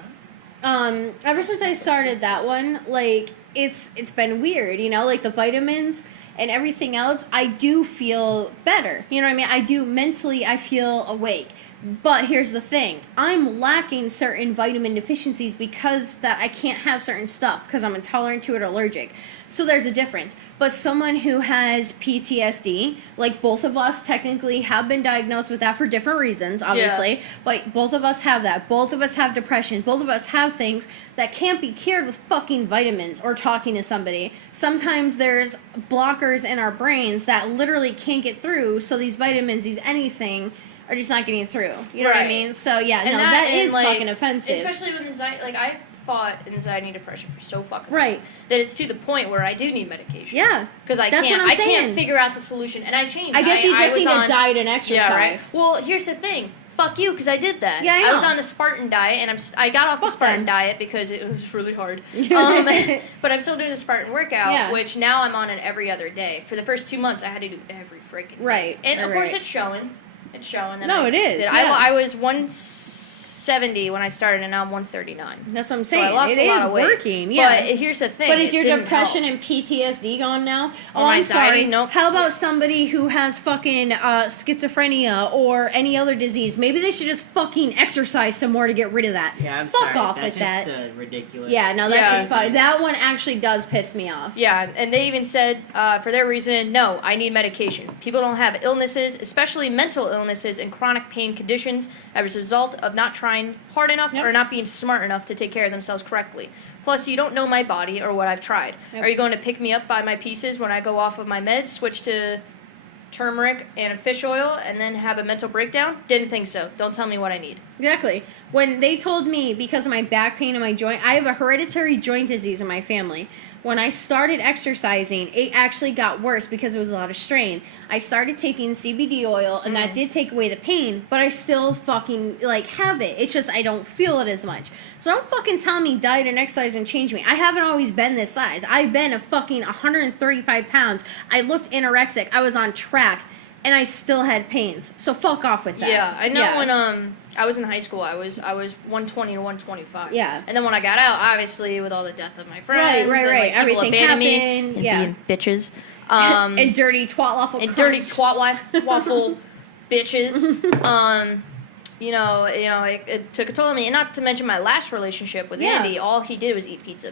like, it's been weird, you know, like the vitamins and everything else, I do feel better. You know what I mean? I do mentally, I feel awake. But here's the thing. I'm lacking certain vitamin deficiencies because that I can't have certain stuff because I'm intolerant to it or allergic. So there's a difference. But someone who has PTSD, like both of us technically have been diagnosed with that for different reasons, obviously. But both of us have that. Both of us have depression. Both of us have things that can't be cured with fucking vitamins or talking to somebody. Sometimes there's blockers in our brains that literally can't get through. So these vitamins, these anything, are just not getting through. You know what I mean? So, yeah, and no, that is like, fucking offensive. Especially with anxiety. Like, I fought anxiety and depression for so fucking long. Right. That it's to the point where I do need medication. Yeah. Because I That's can't. what I'm I can't saying. figure out the solution. And I changed. I guess you just need on, a diet and exercise. Yeah, right. Well, here's the thing. Fuck you, because I did that. Yeah, I know. was on the Spartan diet, and I got off the Fuck Spartan them. diet because it was really hard. But I'm still doing the Spartan workout, which now I'm on it every other day. For the first 2 months, I had to do every freaking day. And of course, it's showing. It's showing that it is. Yeah. I was 170 when I started, and now I'm 139. That's what I'm saying. So I lost it a lot is of weight. working. Yeah. But here's the thing. But is your didn't depression help. and PTSD gone now? Or Oh, I'm anxiety? sorry. Nope. How about somebody who has fucking schizophrenia or any other disease? Maybe they should just fucking exercise some more to get rid of that. Yeah, I'm Fuck sorry. off That's with that. just ridiculous. Yeah, no, that's Yeah. just fine. That one actually does piss me off. Yeah, and they even said, for their reason, no, I need medication. People don't have illnesses, especially mental illnesses and chronic pain conditions, as a result of not trying hard enough or not being smart enough to take care of themselves correctly. Plus, you don't know my body or what I've tried. Yep. Are you going to pick me up by my pieces when I go off of my meds, switch to turmeric and fish oil, and then have a mental breakdown? Didn't think so. Don't tell me what I need. Exactly. When they told me, because of my back pain and my joint, I have a hereditary joint disease in my family. When I started exercising, it actually got worse because it was a lot of strain. I started taking CBD oil, and that did take away the pain, but I still fucking, have it. It's just I don't feel it as much. So don't fucking tell me diet and exercise and change me. I haven't always been this size. I've been a fucking 135 pounds. I looked anorexic. I was on track, and I still had pains. So fuck off with that. Yeah, I know when I was in high school, I was 120 to 125. Yeah. And then when I got out, obviously, with all the death of my friends, Right. and, like, people Everything abandoning happened. me and being bitches. And dirty twat waffle and cunts. dirty twat waffle bitches. It took a toll on me. And not to mention my last relationship with Andy, all he did was eat pizza.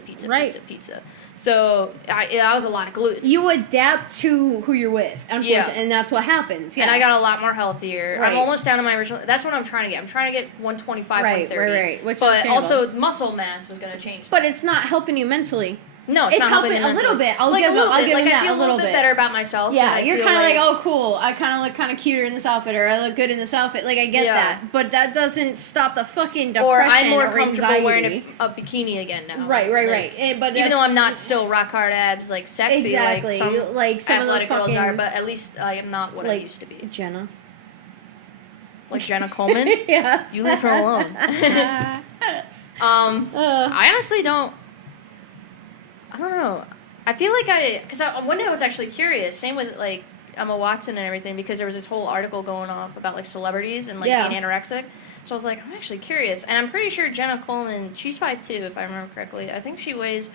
So I was a lot of gluten. You adapt to who you're with, unfortunately, and that's what happens. Yeah. And I got a lot more healthier. Right. I'm almost down to my original. That's what I'm trying to get. I'm trying to get 125, 130. Right. Which is but understandable. also muscle mass is going to change. But it's not helping you mentally. No, it's not helping me a little mentally. bit. I'll give him I that feel a little bit better about myself. Yeah, and you're feel kind of like, oh, cool. I kind of look kind of cuter in this outfit, or I look good in this outfit. Like, I get that, but that doesn't stop the fucking depression or I'm more comfortable anxiety. wearing a bikini again now. Right. But even though I'm not still rock hard abs, like sexy, exactly, like some of those athletic fucking girls are, but at least I am not what I used to be. Jenna. Like Jenna Coleman. Yeah. You leave her alone. I honestly don't. I don't know. I feel like because one day I was actually curious. Same with like Emma Watson and everything, because there was this whole article going off about like celebrities and like being anorexic. So I was like, I'm actually curious, and I'm pretty sure Jenna Coleman, she's 5'2", if I remember correctly. I think she weighs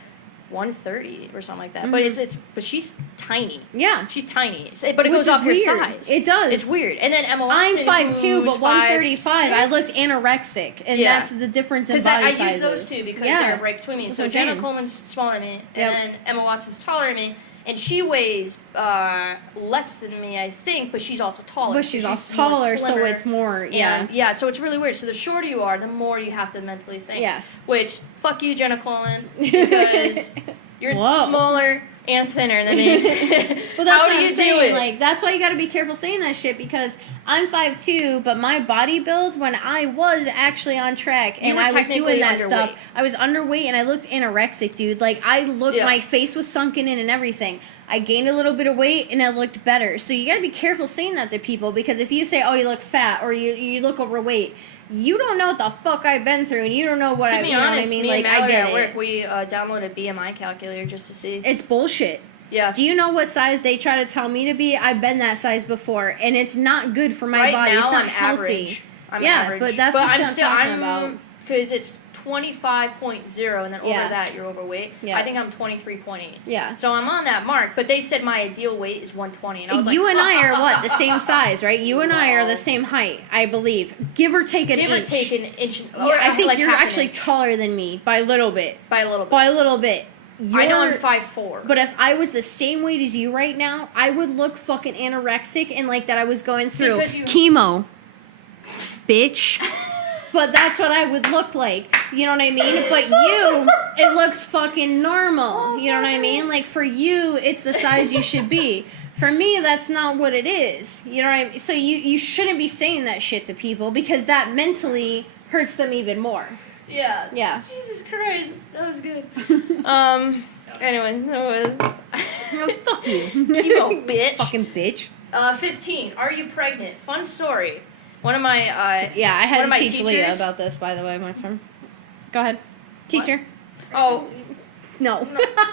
130 or something like that. Mm-hmm. But she's tiny. Yeah, she's tiny. But it Which goes off your weird. size. It does. It's weird. And then Emma Watson, I'm 5'2", but 135. I looked 6'. anorexic, and that's the difference in Because body I sizes. use those two because they're right between me. That's So what I'm Jenna saying. Coleman's smaller than me, and then Emma Watson's taller than me, and she weighs less than me, I think, but she's also taller. But so she's also more taller, so slimmer. it's more, And, so it's really weird. So the shorter you are, the more you have to mentally think. Yes. Which, fuck you, Jenna Coleman, because you're Whoa. smaller and thinner than me. Well, that's How what do I'm you saying. do it? Like, that's why you got to be careful saying that shit, because I'm 5'2", but my body build, when I was actually on track You and were I was technically doing that underweight. stuff, I was underweight and I looked anorexic, dude. Like, I looked, my face was sunken in and everything. I gained a little bit of weight and I looked better. So you got to be careful saying that to people, because if you say, oh, you look fat or you look overweight, you don't know what the fuck I've been through, and you don't know what To be honest, I mean. me Like, and I Mallory get at it. work, we downloaded BMI calculator just to see. It's bullshit. Yeah. Do you know what size they try to tell me to be? I've been that size before, and it's not good for my body. Now, It's not I'm healthy. average. I'm yeah, average. but that's but the shit I'm I'm still, talking about. because it's 25.0, and then over Yeah. that you're overweight. Yeah. I think I'm 23.8. Yeah. So I'm on that mark, but they said my ideal weight is 120, and I was like, You and I are what? The same size, right? You and I are the same height, I believe. Give or take an give inch. or take an inch. Yeah, I think like you're half an actually inch. taller than me by a little bit. By a little bit. By a little bit. I know I'm 5'4". But if I was the same weight as you right now, I would look fucking anorexic and like that I was going through Because you- chemo. Bitch. But that's what I would look like. You know what I mean? But you, it looks fucking normal. You know what I mean? Like for you, it's the size you should be. For me, that's not what it is. You know what I mean? So you shouldn't be saying that shit to people because that mentally hurts them even more. Yeah. Yeah. Jesus Christ, that was good. Anyway, that was. No, fuck you. Chemo, bitch. Fucking bitch. 15. Are you pregnant? Fun story. One of my Yeah, I one had of to my teach Leah teachers- about this, by the way, my turn. Go ahead. Teacher. Oh, No.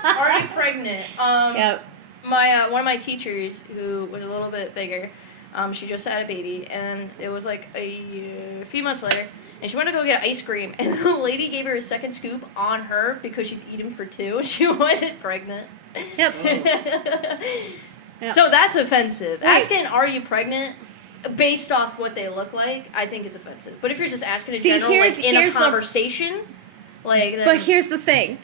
are you pregnant? Yep. My one of my teachers who was a little bit bigger, she just had a baby, and it was like a few months later, and she went to go get ice cream, and the lady gave her a second scoop on her because she's eating for two, and she wasn't pregnant. Yep. So that's offensive. Right. Asking, are you pregnant? Based off what they look like, I think it's offensive. But if you're just asking in See, general, here's- like in a here's the- conversation, like, then, But here's the thing.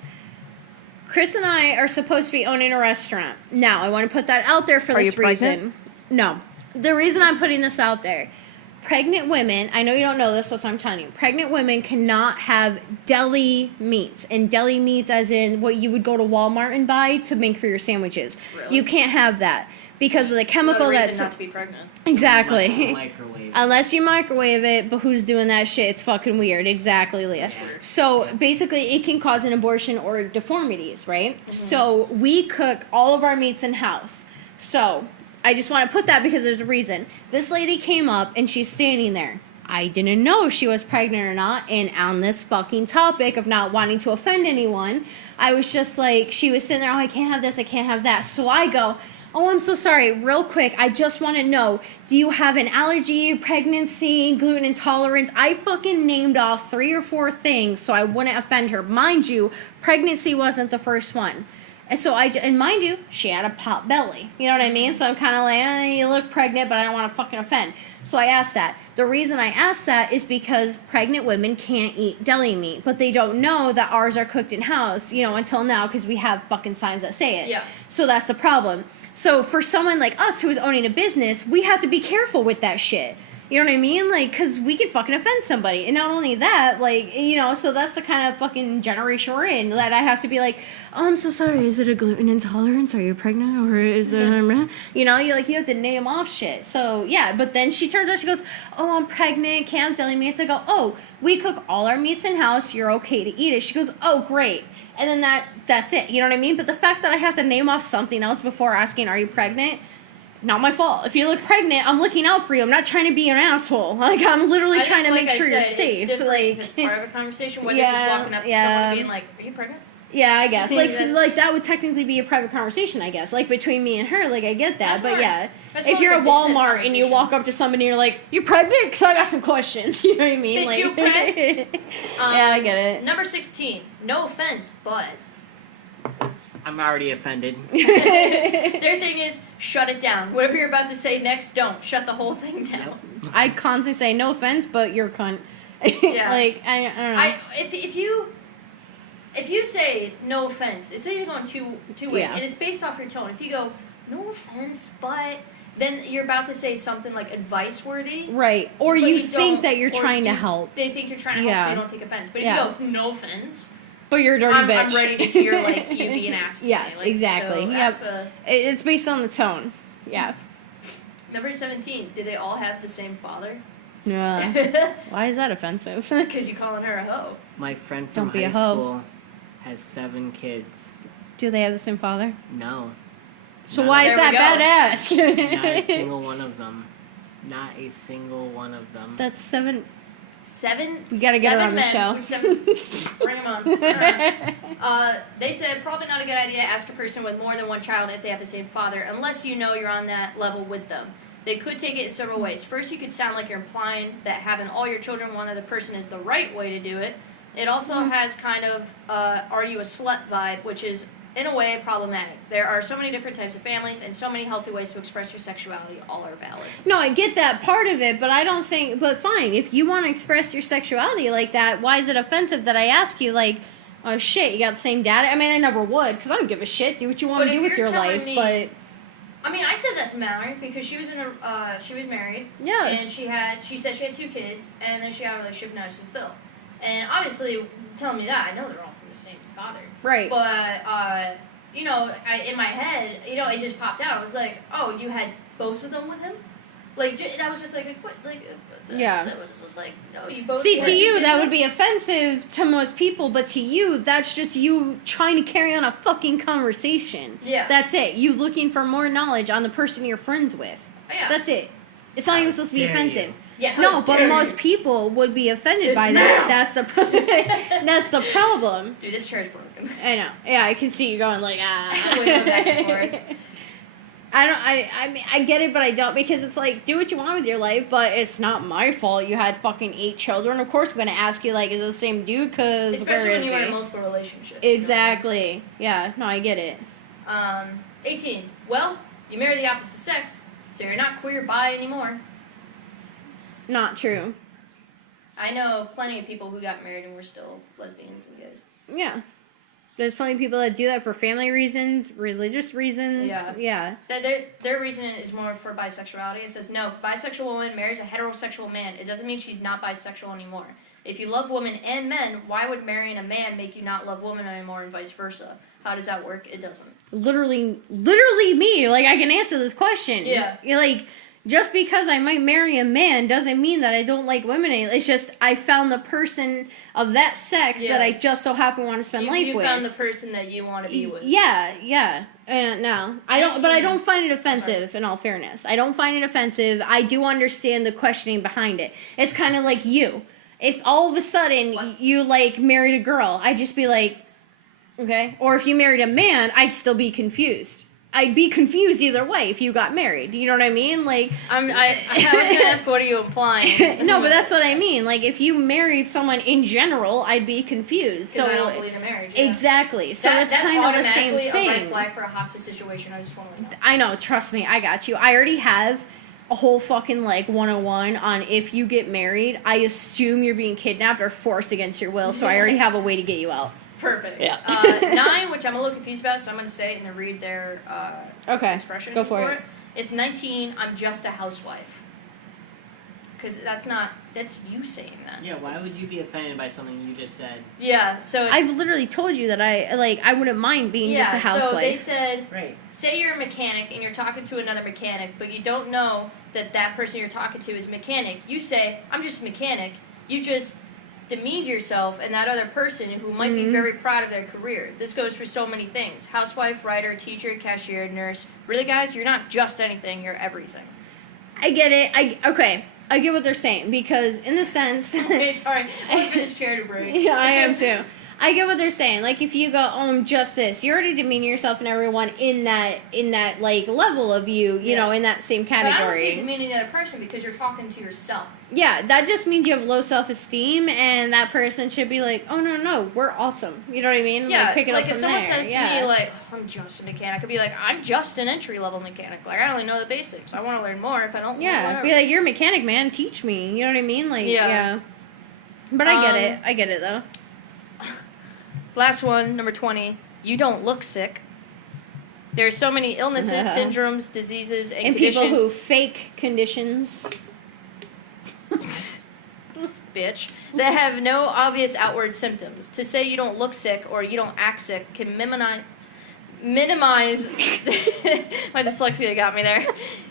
Chris and I are supposed to be owning a restaurant. Now, I want to put that out there for Are this you pregnant? reason. No. The reason I'm putting this out there, pregnant women, I know you don't know this, so I'm telling you, pregnant women cannot have deli meats. And deli meats as in what you would go to Walmart and buy to make for your sandwiches. Really? You can't have that because of the chemical another reason that's... not to be pregnant. Exactly. Microwave. Unless you microwave it, but who's doing that shit? It's fucking weird. Exactly, Leah. weird. So basically, it can cause an abortion or deformities, right? So we cook all of our meats in house. So I just want to put that because there's a reason. This lady came up and she's standing there. I didn't know if she was pregnant or not. And on this fucking topic of not wanting to offend anyone, I was just like, she was sitting there, oh, I can't have this, I can't have that. So I go, oh, I'm so sorry. Real quick, I just want to know, do you have an allergy, pregnancy, gluten intolerance? I fucking named off 3 or 4 things so I wouldn't offend her. Mind you, pregnancy wasn't the first one. And so and mind you, she had a pot belly. You know what I mean? So I'm kind of like, you look pregnant, but I don't want to fucking offend. So I asked that. The reason I asked that is because pregnant women can't eat deli meat, but they don't know that ours are cooked in house, you know, until now because we have fucking signs that say it. Yeah. So that's the problem. So for someone like us who is owning a business, we have to be careful with that shit. You know what I mean? Like, because we could fucking offend somebody. And not only that, like, you know, so that's the kind of fucking generation we're in, that I have to be like, oh, I'm so sorry, is it a gluten intolerance? Are you pregnant? Or is it, you know, you have to name off shit. So, yeah, but then she turns around, she goes, oh, I'm pregnant, can't have deli meats. I go, oh, we cook all our meats in-house, you're okay to eat it. She goes, oh, great. And then that's it, you know what I mean? But the fact that I have to name off something else before asking, are you pregnant? Not my fault. If you look pregnant, I'm looking out for you. I'm not trying to be an asshole. Like, I'm literally I trying to think, make sure I you're said, safe. It's different Like, if it's part of a conversation, whether Yeah, just walking up to yeah. someone and being like, are you pregnant? yeah, I guess. Like, Then- like that would technically be a private conversation, I guess. Like, between me and her, like, I get that. That's But, more- yeah. that's If more you're like at a business Walmart and you conversation. walk up to somebody and you're like, you pregnant? Because I got some questions. You know what I mean? Bitch, like, you preg? yeah, I get it. Number 16. No offense, but I'm already offended. their thing is shut it down. Whatever you're about to say next, don't. Shut the whole thing down. I constantly say, no offense, but you're a cunt. Yeah. Like, I don't know. If you say no offense, it's either going two ways, Yeah. and it's based off your tone. If you go no offense, but then you're about to say something like advice worthy. Right. Or but you don't- think that you're or trying to you- help. They think you're trying to help, Yeah. so you don't take offense. But if Yeah. you go no offense, But you're a dirty I'm bitch. ready to hear like you be an ass. To Yes, me. Like, exactly. So Yep. that's It's based on the tone. Yeah. number 17. Did they all have the same father? Yeah. Because Why is that offensive? you calling her a hoe. My friend from Don't be high a hoe. school has 7 kids. Do they have the same father? No. So None why of is There we that badass? Not a single one of them. Not a single one of them. That's 7. 7. We gotta get her 7 on the men, show. 7, bring them on. Bring her on. They said probably not a good idea to ask a person with more than one child if they have the same father, unless you know you're on that level with them. they could take it in several ways. First, you could sound like you're implying that having all your children with one other person is the right way to do it. It also has kind of, are you a slut vibe, which is, in a way, problematic. There are so many different types of families and so many healthy ways to express your sexuality. All are valid. No, I get that part of it, but I don't think... But fine, if you want to express your sexuality like that, why is it offensive that I ask you, like, oh, shit, you got the same dad? I mean, I never would, because I don't give a shit. Do what you want to do with your life, but... I mean, I said that to Mallory because she was she was married. Yeah. And she said she had 2 kids, and then she had a relationship now with Phil. And obviously, telling me that, I know they're all from the same father. Right. But, you know, in my head, you know, it just popped out. I was like, oh, you had both of them with him? Like, that was just like a quick, like... Yeah. That was just like, no, you both... See, to you, that would be offensive to most people, but to you, that's just you trying to carry on a fucking conversation. Yeah. That's it. You looking for more knowledge on the person you're friends with. Yeah. That's it. It's not even supposed to be offensive. You. Yeah, No, but most people would be offended by that. That's the that's the problem. Dude, this chair's broken. I know. Yeah, I can see you going like, ah. Waving back and forth. I mean, I get it, but I don't, because it's like, do what you want with your life, but it's not my fault you had fucking 8 children. Of course I'm going to ask you, like, is it the same dude? Because Especially where when is you were he? in multiple relationships. Exactly. Yeah, no, I get it. 18. Well, you marry the opposite sex, so you're not queer bi anymore. Not true. I know plenty of people who got married and were still lesbians and gays. Yeah. There's plenty of people that do that for family reasons, religious reasons. Yeah. Their reason is more for bisexuality. It says, no, if a bisexual woman marries a heterosexual man, it doesn't mean she's not bisexual anymore. If you love women and men, why would marrying a man make you not love women anymore and vice versa? How does that work? It doesn't. Literally me. Like, I can answer this question. Yeah. You're like, just because I might marry a man doesn't mean that I don't like women. It's just I found the person of that sex that I just so happen want to spend life with. You found the person that you want to be with. Yeah. No, I don't. But I don't find it offensive. In all fairness, I don't find it offensive. I do understand the questioning behind it. It's kind of like you. If all of a sudden you like married a girl, I'd just be like, okay. Or if you married a man, I'd still be confused. I'd be confused either way if you got married. You know what I mean? Like, I was gonna ask, what are you implying? No, but that's what I mean. Like, if you married someone in general, I'd be confused. So I don't believe in marriage. Yeah. Exactly. So it's kind of the same thing. That's automatically a red flag for a hostage situation. I just want to know. I know. Trust me. I got you. I already have a whole fucking, like, 101 on if you get married, I assume you're being kidnapped or forced against your will, so I already have a way to get you out. Perfect. Yeah. 9, which I'm a little confused about, so I'm going to say it and read their expression. Go for it. It's 19, I'm just a housewife. Because that's you saying that. Yeah, why would you be offended by something you just said? Yeah, so it's... I've literally told you that I wouldn't mind being just a housewife. So they said, right. Say you're a mechanic and you're talking to another mechanic, but you don't know that person you're talking to is a mechanic. You say, I'm just a mechanic. You just demeaned yourself and that other person who might be very proud of their career. This goes for so many things. Housewife, writer, teacher, cashier, nurse. Really, guys, you're not just anything, you're everything. I get it. I get what they're saying, because in the sense... Okay, sorry. I'm for this chair to break. Yeah, I am too. I get what they're saying. Like, if you go, oh, I'm just this, you're already demeaning yourself and everyone in that like, level of you know, in that same category. But I don't see it demeaning the other person because you're talking to yourself. Yeah, that just means you have low self-esteem, and that person should be like, oh, no, we're awesome. You know what I mean? Yeah, like, pick it up if from someone there. said to me, like, oh, I'm just a mechanic, I'd be like, I'm just an entry-level mechanic. Like, I only know the basics. I want to learn more if I don't know whatever. Be like, you're a mechanic, man. Teach me. You know what I mean? Like, yeah. But I get it. I get it, though. Last one, number 20. You don't look sick. There's so many illnesses, syndromes, diseases, and conditions. People who fake conditions. Bitch. That have no obvious outward symptoms. To say you don't look sick or you don't act sick can minimize my dyslexia got me there.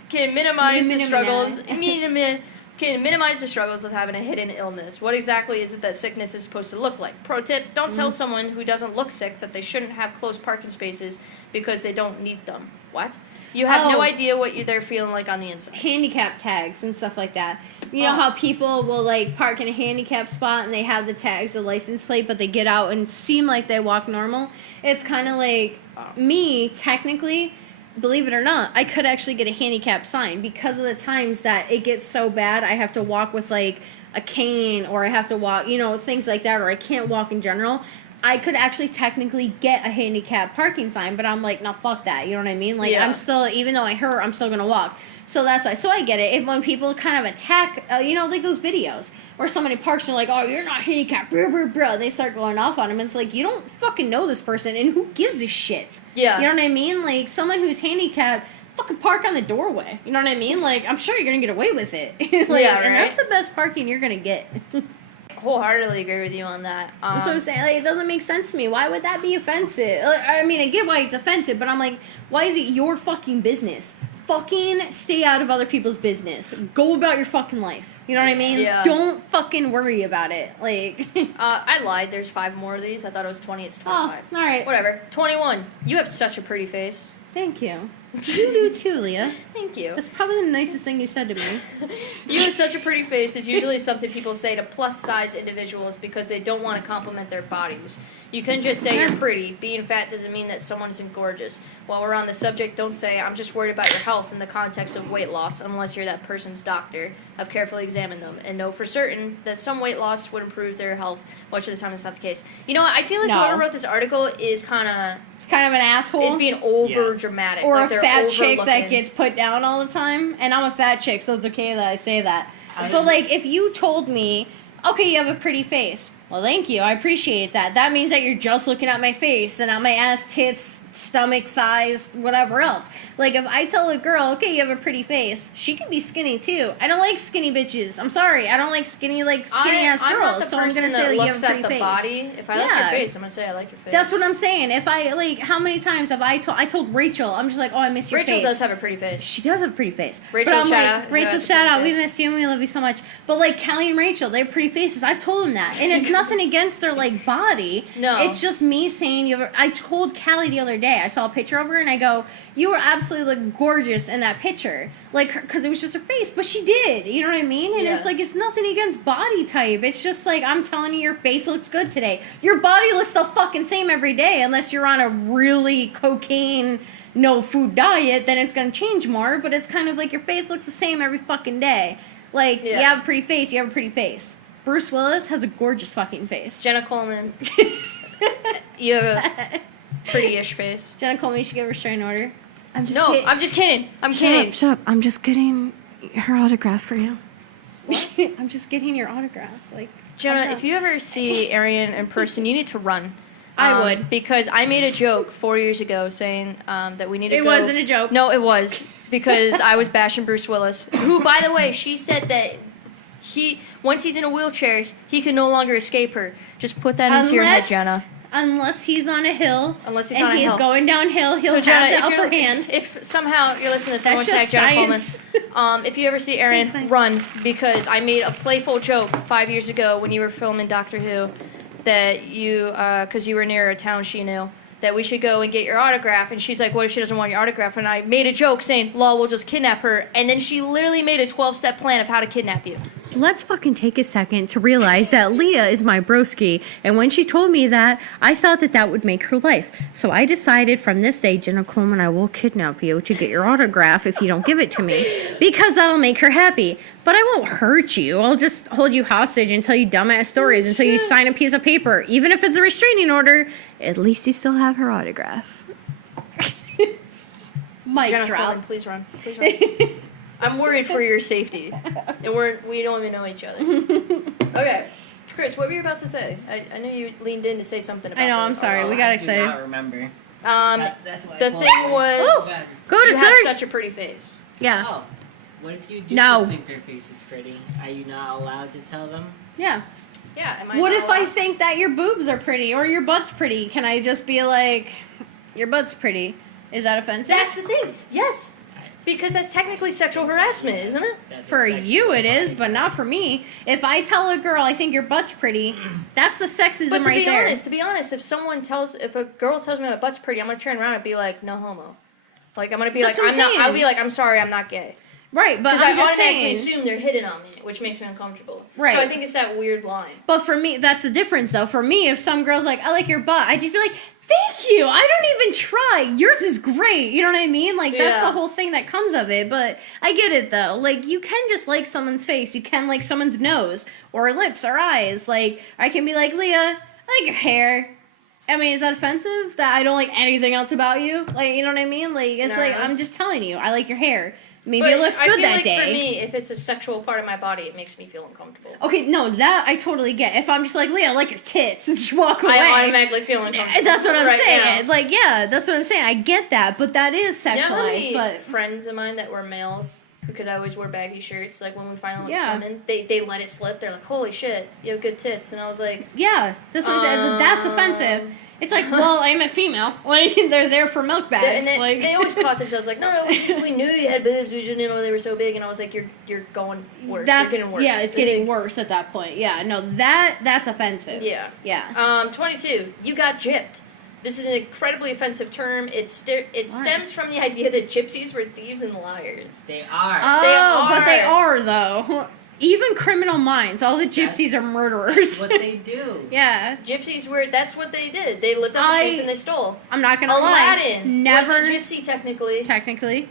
Can minimize the struggles. Can minimize the struggles of having a hidden illness. What exactly is it that sickness is supposed to look like? Pro tip, don't tell someone who doesn't look sick that they shouldn't have close parking spaces because they don't need them. What? You have no idea what they're feeling like on the inside. Handicap tags and stuff like that. You know how people will, like, park in a handicap spot and they have the tags, the license plate, but they get out and seem like they walk normal? It's kind of like me, technically, believe it or not, I could actually get a handicap sign because of the times that it gets so bad. I have to walk with like a cane, or I have to walk, you know, things like that, or I can't walk in general. I could actually technically get a handicap parking sign, but I'm like, no, fuck that. You know what I mean? Like, I'm still, even though I hurt, I'm still gonna walk. So that's why. So I get it. If when people kind of attack, you know, like those videos where somebody parks and they're like, oh, you're not handicapped, blah, blah, blah, and they start going off on them. And it's like, you don't fucking know this person, and who gives a shit? Yeah. You know what I mean? Like, someone who's handicapped, fucking park on the doorway. You know what I mean? Like, I'm sure you're gonna get away with it. Like, yeah, right? And that's the best parking you're gonna get. Wholeheartedly agree with you on that. That's what I'm saying. Like, it doesn't make sense to me. Why would that be offensive? Like, I mean, I get why it's offensive, but I'm like, why is it your fucking business? Fucking stay out of other people's business. Go about your fucking life. You know what I mean? Yeah. Don't fucking worry about it. Like, I lied. There's 5 more of these. I thought it was 20. It's 25. all right. Whatever. 21. You have such a pretty face. Thank you. You do too, Leah. Thank you. That's probably the nicest thing you've said to me. You have such a pretty face is usually something people say to plus-size individuals because they don't want to compliment their bodies. You can just say you're pretty. Being fat doesn't mean that someone isn't gorgeous. While we're on the subject, don't say, I'm just worried about your health in the context of weight loss, unless you're that person's doctor. Have carefully examined them and know for certain that some weight loss would improve their health. Much of the time, that's not the case. You know what? I feel like whoever wrote this article is kind of... It's kind of an asshole. Is being over-dramatic. Or like a fat chick that gets put down all the time. And I'm a fat chick, so it's okay that I say that. But, like, if you told me, okay, you have a pretty face. Well, thank you. I appreciate that. That means that you're just looking at my face and at my ass, tits, stomach, thighs, whatever else. Like, if I tell a girl, okay, you have a pretty face, she can be skinny, too. I don't like skinny bitches. I'm sorry. I don't like skinny-ass girls. So I'm going to say that you have a pretty face. Body. If I like your face, I'm going to say I like your face. That's what I'm saying. If I, like, how many times have I told Rachel, I'm just like, oh, I miss your face. Rachel does have a pretty face. She does have a pretty face. Rachel, shout out. We miss you and we love you so much. But, like, Callie and Rachel, they have pretty faces. I've told them that. And it's nothing against their, like, body. No. It's just me saying, I told Callie the other day, I saw a picture of her and I go, you were absolutely, like, gorgeous in that picture. Like, because it was just her face. But she did. You know what I mean? And it's like, it's nothing against body type. It's just like, I'm telling you, your face looks good today. Your body looks the fucking same every day unless you're on a really cocaine, no food diet, then it's going to change more. But it's kind of like your face looks the same every fucking day. Like, you have a pretty face, you have a pretty face. Bruce Willis has a gorgeous fucking face. Jenna Coleman. You have a pretty-ish face. Jenna Coleman, you should get a restraining order. I'm just kidding. I'm just kidding. Shut up. I'm just getting her autograph for you. I'm just getting your autograph. Like, Jenna, if you ever see Arian in person, you need to run. I would. Because I made a joke 4 years ago saying that we need to go. It wasn't a joke. No, it was. Because I was bashing Bruce Willis. Who, by the way, she said that once he's in a wheelchair, he can no longer escape her. Just put that into your head, Jenna. Unless he's on a hill. Unless he's on a hill. And he's going downhill, he'll have Jenna, the upper hand. If somehow you're listening to this, That's someone tag just Jenna science. Coleman. If you ever see Arian, run. Because I made a playful joke 5 years ago when you were filming Doctor Who that you, because you were near a town she knew, that we should go and get your autograph. And she's like, what if she doesn't want your autograph? And I made a joke saying, lol, we'll just kidnap her. And then she literally made a 12-step plan of how to kidnap you. Let's fucking take a second to realize that Leah is my broski, and when she told me that, I thought that would make her life. So I decided from this day, Jenna Coleman, I will kidnap you to get your autograph if you don't give it to me, because that'll make her happy. But I won't hurt you. I'll just hold you hostage and tell you dumbass stories until you sign a piece of paper. Even if it's a restraining order, at least you still have her autograph. Mic Jenna drop. Coleman, please run. Please run. I'm worried for your safety. And we don't even know each other. Okay. Chris, what were you about to say? I knew you leaned in to say something about I know, I'm sorry. We got excited. I do not remember. That's why The thing was, Go to you have sleep. such a pretty face. Yeah. Oh, what if you do No. just think their face is pretty? Are you not allowed to tell them? Yeah. Yeah, am I What not if I allowed? think that your boobs are pretty or your butt's pretty? Can I just be like, your butt's pretty? Is that offensive? That's the thing. Yes. Because that's technically sexual harassment, isn't it? For you it is, but not for me. If I tell a girl I think your butt's pretty, that's the sexism But to right be there. honest, if a girl tells me my butt's pretty, I'm gonna turn around and be like, no homo. Like I'm gonna be That's like, what I'm saying. I'll be like, I'm sorry, I'm not gay. Right, but Because I I'm just automatically saying. assume they're hitting on me, which makes me uncomfortable. Right. So I think it's that weird line. But for me, that's the difference though. For me, if some girl's like, I like your butt, I just be like, Thank you. I don't even try. Yours is great. You know what I mean? Like, that's the whole thing that comes of it. But I get it, though. Like, you can just like someone's face. You can like someone's nose or lips or eyes. Like, I can be like, Leah, I like your hair. I mean, is that offensive that I don't like anything else about you? Like, you know what I mean? Like, it's like, I'm just telling you, I like your hair. Maybe it looks good that day. For me, if it's a sexual part of my body, it makes me feel uncomfortable. Okay, no, that I totally get. If I'm just like, Leah, I like your tits, and just walk away. I automatically feel uncomfortable. That's what I'm saying. Now. Like, yeah, that's what I'm saying. I get that, but that is sexualized. You know how many but friends of mine that were males, because I always wore baggy shirts, like when we finally went swimming, they let it slip. They're like, holy shit, you have good tits. And I was like... Yeah, that's what I'm saying. That's offensive. It's like, well, I'm a female. Like, they're there for milk bags. They always caught themselves like, no, we knew you had boobs, we just didn't know they were so big. And I was like, you're going worse. You're getting worse. Yeah, it's getting worse at that point. Yeah, no, that's offensive. Yeah. Yeah. 22, you got gypped. This is an incredibly offensive term. It stems from the idea that gypsies were thieves and liars. They are. Oh, but they are, though. Even Criminal Minds, all the gypsies are murderers. That's what they do. Yeah. Gypsies that's what they did. They lived on the streets and they stole. I'm not gonna Aladdin lie. was a gypsy, technically.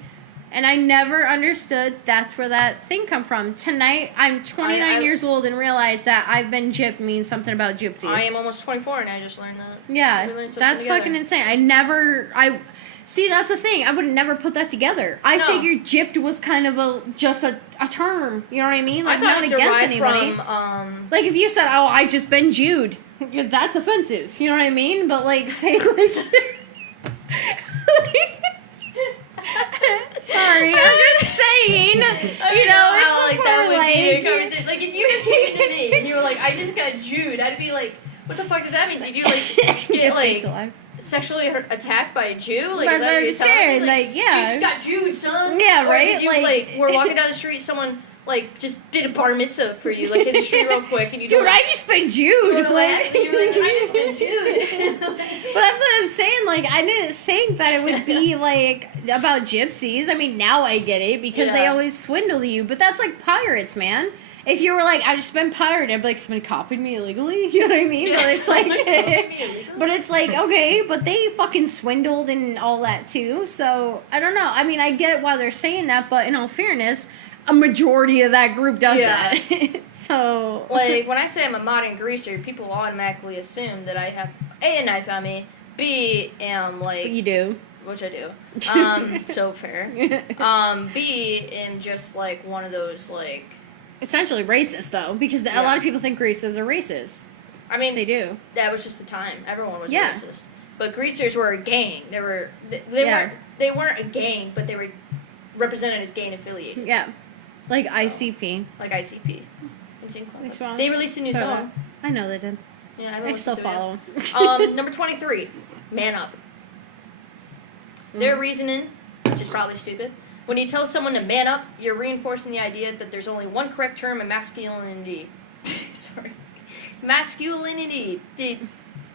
And I never understood that's where that thing come from. Tonight, I'm 29 years old and realized that I've been gypped means something about gypsies. I am almost 24 and I just learned that. Yeah, that's fucking insane. See, that's the thing. I would have never put that together. I figured gypped was kind of just a term. You know what I mean? Like, not against anybody. Like, if you said, oh, I just been Jewed, that's offensive. You know what I mean? But, like, say, like... Sorry, I'm just saying. You know, it's like that would be a conversation. Like, if you came to me and you were like, I just got Jewed, I'd be like, what the fuck does that mean? Did you, like, get, like... sexually attacked by a Jew? Like, is that what you're saying? Like, yeah. You just got Jewed, son. Yeah, or right? Did you, like, we're walking down the street, someone, like, just did a bar mitzvah for you, like, in the street real quick, and you Dude, I just been Jewed. You're like, I just been Jewed. But that's what I'm saying, like, I didn't think that it would be, like, about gypsies. I mean, now I get it, because they always swindle you, but that's like pirates, man. If you were like, I've just been pirated, I'd be like, somebody copied me illegally? You know what I mean? Yeah, but it's like, but it's like, okay, but they fucking swindled and all that too. So, I don't know. I mean, I get why they're saying that, but in all fairness, a majority of that group does that. So. Like, when I say I'm a modern greaser, people automatically assume that I have A, a knife on me, B, am like. But you do. Which I do. So fair. B, am just like one of those, like. Essentially racist, though, because a lot of people think greasers are racist. I mean, they do. That was just the time. Everyone was racist. But greasers were a gang. They weren't a gang, but they were represented as gang affiliated. Yeah, like so. ICP. Like ICP. They released a new song. I know they did. Yeah, I still follow them. Number 23, Man Up. Their reasoning, which is probably stupid. When you tell someone to man up, you're reinforcing the idea that there's only one correct term in masculinity. Sorry. Masculinity.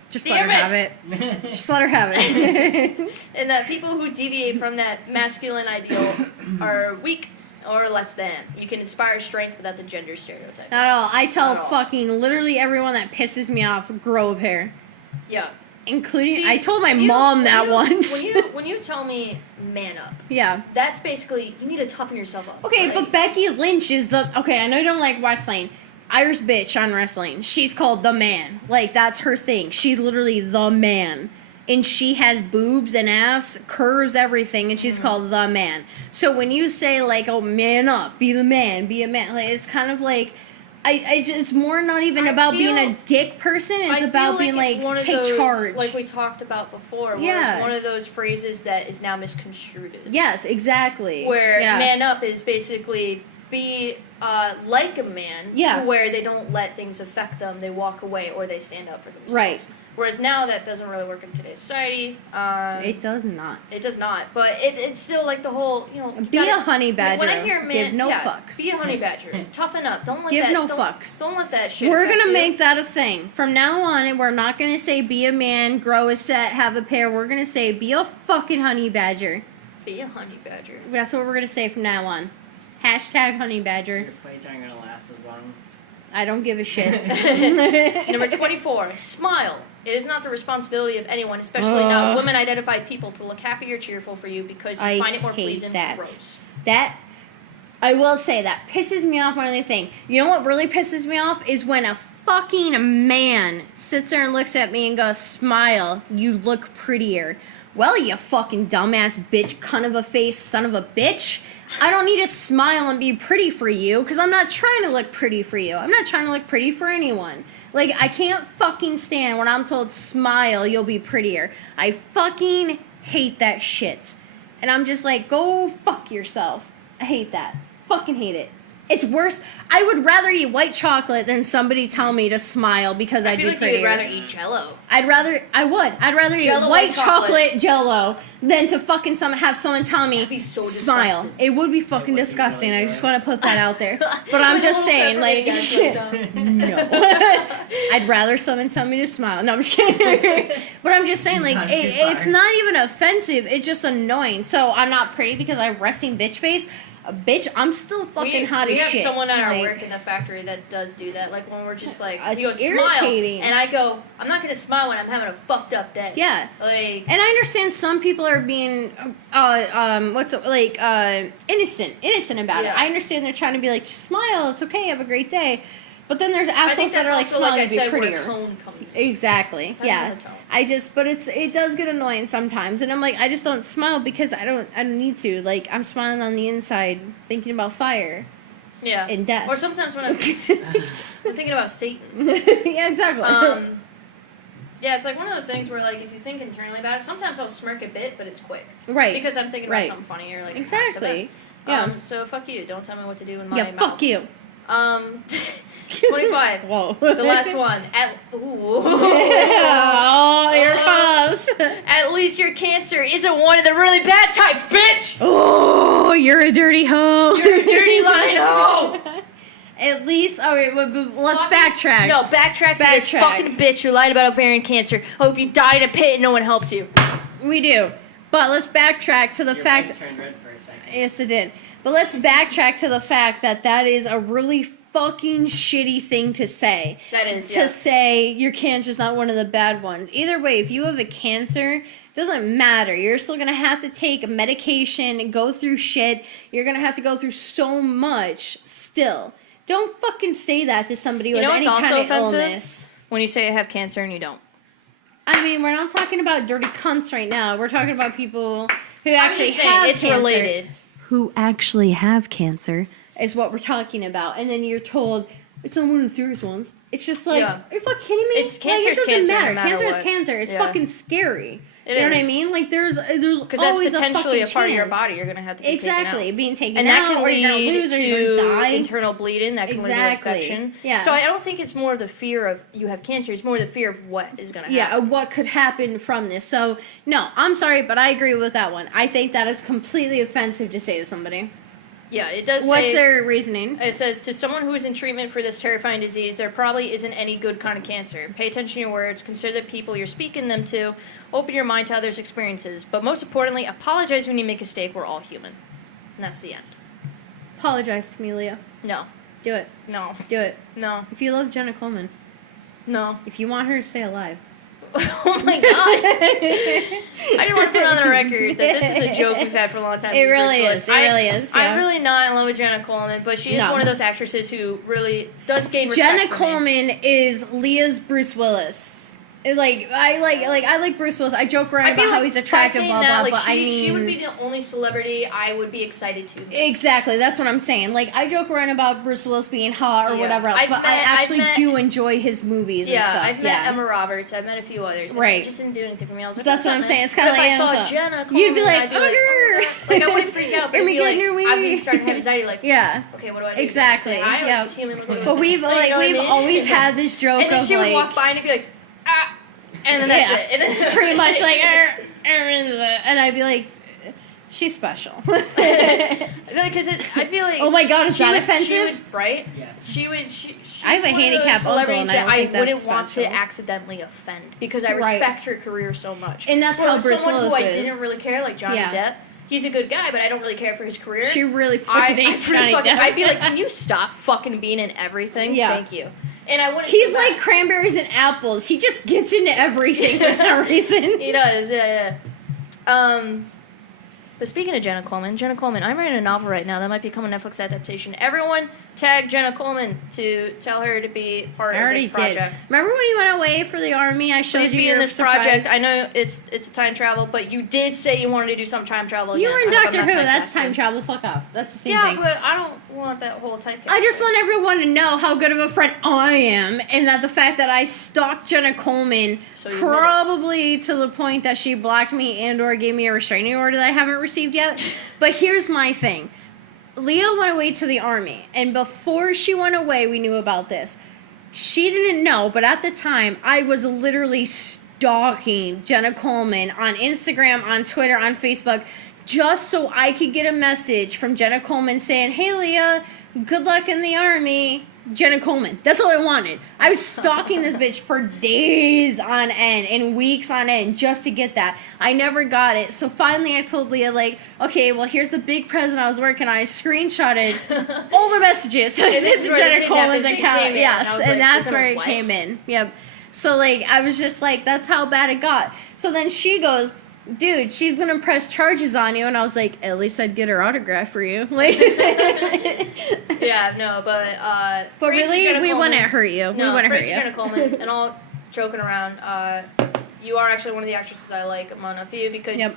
Just let her have it. Just let her have it. And that people who deviate from that masculine ideal are weak or less than. You can inspire strength without the gender stereotype. Not at all. I tell fucking literally everyone that pisses me off, grow a pair. Yeah. Including, I told my mom that once. When you tell me man up, yeah, that's basically, you need to toughen yourself up. Okay, right? but Becky Lynch is okay, I know you don't like wrestling. Irish bitch on wrestling. She's called the man. Like, that's her thing. She's literally the man. And she has boobs and ass, curves, everything, and she's called the man. So when you say, like, oh, man up, be the man, be a man, like, it's kind of like... it's more not even about being a dick person. It's about being like take charge. Like we talked about before. Where it's one of those phrases that is now misconstrued. Yes, exactly. Where man up is basically be like a man. Yeah. To where they don't let things affect them. They walk away or they stand up for themselves. Right. Whereas now that doesn't really work in today's society. It does not. It does not. But it's still like the whole, you know. Be a honey badger. When I hear man, give no fucks. Be a honey badger. Toughen up. Don't let give that. No fucks. Don't let that shit. We're gonna make that a thing from now on, and we're not gonna say be a man, grow a set, have a pair. We're gonna say be a fucking honey badger. Be a honey badger. That's what we're gonna say from now on. Hashtag honey badger. Your fights aren't gonna last as long. I don't give a shit. Number 24, smile. It is not the responsibility of anyone, especially not women-identified people, to look happy or cheerful for you because you find it more pleasing. Gross. That, I will say, that pisses me off more than anything. You know what really pisses me off is when a fucking man sits there and looks at me and goes, smile, you look prettier. Well, you fucking dumbass bitch, cunt of a face, son of a bitch. I don't need to smile and be pretty for you because I'm not trying to look pretty for you. I'm not trying to look pretty for anyone. Like, I can't fucking stand when I'm told, smile, you'll be prettier. I fucking hate that shit. And I'm just like, go fuck yourself. I hate that. Fucking hate it. It's worse. I would rather eat white chocolate than somebody tell me to smile because I'd be prettier. I feel like you'd rather eat Jello. I'd rather eat Jello white chocolate Jello than to fucking have someone tell me so smile. disgusting. It would be fucking disgusting. really I just want to put that out there. But With I'm a just little saying, like, peppermint no. I'd rather someone tell me to smile. No, I'm just kidding. But I'm just saying, like, Not too it's far. not even offensive. It's just annoying. So I'm not pretty because I have resting bitch face. Bitch, I'm still fucking hot as shit. We have someone at our Like, work in the factory that does do that. Like when we're just like, It's he goes, irritating. smile, and I go, I'm not gonna smile when I'm having a fucked up day. Yeah. Like, And I understand some people are being, innocent about Yeah. it. I understand they're trying to be like, just smile, it's okay, have a great day. But then there's I think assholes that that's are like, also, smile like I to be said, where prettier. tone comes from. Exactly. Depends Yeah. on the tone. But it does get annoying sometimes, and I'm like, I just don't smile because I don't need to. Like, I'm smiling on the inside, thinking about fire Yeah. and death. Or sometimes when I'm thinking about Satan. Yeah, exactly. Yeah, it's like one of those things where, like, if you think internally about it, sometimes I'll smirk a bit, but it's quick. Right. Because I'm thinking Right. about something funny or, like, Exactly. Yeah. So fuck you. Don't tell me what to do in my Yeah, mouth. fuck you. 25. Whoa. The last one. Oh, here it comes. At least your cancer isn't one of the really bad types, bitch! Oh, you're a dirty hoe. You're a dirty lying hoe! At least, all right, but let's Fucking- backtrack. No, backtrack to this Backtrack. fucking bitch who lied about ovarian cancer. Hope you die in a pit and no one helps you. We do. But let's backtrack to the Your fact. face turned red for a second. Yes, it did. But let's backtrack to the fact that is a really fucking shitty thing to say. That is, To say your cancer's not one of the bad ones. Either way, if you have a cancer, it doesn't matter. You're still going to have to take medication and go through shit. You're going to have to go through so much still. Don't fucking say that to somebody with know any what's kind also of offensive? illness. When you say I have cancer and you don't. I mean, we're not talking about dirty cunts right now. We're talking about people who I'm actually just saying, have it's cancer. related. Who actually have cancer is what we're talking about. And then you're told, it's not one of the serious ones. It's just like, Yeah. are you fucking kidding me? It's cancer is it doesn't cancer no matter. matter Cancer is what. cancer. It's Yeah. fucking scary. It you know what I is. mean? Like, there's Because that's always potentially a fucking part of your chance. body you're going to have to be Exactly. taken out. Being taken And out, that can or you're going to lead lose, or you're going to to die. internal bleeding. That can lead Exactly. to infection. Yeah. So I don't think it's more of the fear of you have cancer. It's more the fear of what is going to Yeah, happen. what could happen from this. So, no, I'm sorry, but I agree with that one. I think that is completely offensive to say to somebody. Yeah, it does What's say... their reasoning? It says, to someone who is in treatment for this terrifying disease, there probably isn't any good kind of cancer. Pay attention to your words, consider the people you're speaking them to, open your mind to others' experiences, but most importantly, apologize when you make a mistake. We're all human. And that's the end. Apologize to me, Leah. No. Do it. No. Do it. No. If you love Jenna Coleman, No. if you want her to stay alive. Oh my god. I just want to put on the record that this is a joke we've had for a long time. It with really Bruce is. Willis. It really is. Yeah. I'm really not in love with Jenna Coleman, but she is No. one of those actresses who really does gain respect Jenna for me. Coleman is Leah's Bruce Willis. I like Bruce Willis. I joke around I feel about how like he's by attractive, saying blah that, blah. like, But I mean, she would be the only celebrity I would be excited to meet. exactly. That's what I'm saying. Like, I joke around about Bruce Willis being hot or Yeah. whatever else, I've but met- I actually I've met- do enjoy his movies and Yeah, stuff. I've met Emma Roberts. I've met a few others. And Right. It just didn't do anything for me. I was like, That's what's what up, I'm saying. man? It's kinda But like if I saw Amazon. Jenna Coleman, You'd be like, I'd be like, oh my God. Like, I wouldn't freak out, but Oh I'd be my like, God, I'd be starting to have anxiety, like, Yeah. okay, what do I do? Exactly, Say hi, or yeah. is she human? Like, what do I But do? we've You know what I we've mean? always had this joke And then of she would like walk by and I'd be like, ah, and then that's Yeah. it. And then pretty much like and I'd be like, she's special. because I feel like Oh my God, is she that would- offensive? She would, right? Yes. She's I have a one of those handicapped uncle, celebrities and I that don't think I wouldn't that's want to special. accidentally offend because I Right. respect her career so much. And that's how Whereas Bruce someone Willis who I is. didn't really care, like Johnny Yeah. Depp, he's a good guy, but I don't really care for his career. She really fucking hates Johnny Depp. I'd be like, can you stop fucking being in everything? Yeah. Thank you. And I wouldn't. He's like cranberries and apples. He just gets into everything for some reason. He does, yeah. But speaking of Jenna Coleman, I'm writing a novel right now that might become a Netflix adaptation. Everyone tag Jenna Coleman to tell her to be part of this project. Remember when you went away for the army? I showed Please you be your in this surprise. project. I know it's a time travel, but you did say you wanted to do some time travel. You again. were in I hope Doctor I'm Who. not That's time typecasting. travel. Fuck off. That's the same Yeah, thing. but I don't want that whole typecast. I just want everyone to know how good of a friend I am, and that the fact that I stalked Jenna Coleman So you admit it. probably to the point that she blocked me and/or gave me a restraining order that I haven't received yet. But here's my thing. Leah went away to the army, and before she went away, we knew about this. She didn't know, but at the time, I was literally stalking Jenna Coleman on Instagram, on Twitter, on Facebook, just so I could get a message from Jenna Coleman saying, "Hey, Leah, good luck in the army." Jenna Coleman. That's all I wanted. I was stalking this bitch for days on end and weeks on end just to get that. I never got it. So finally I told Leah, like, okay, well, here's the big present I was working on. I screenshotted all the messages that I sent to Jenna Coleman's account. Yes, and that's where it came in. Yep. So, like, I was just like, that's how bad it got. So then she goes, dude, she's gonna press charges on you, and I was like, at least I'd get her autograph for you. Like, Yeah, no, but really, Jenna we Coleman, wouldn't hurt you. We No, wouldn't hurt Tracy you. Jenna Coleman, and all joking around, you are actually one of the actresses I like among a few because Yep.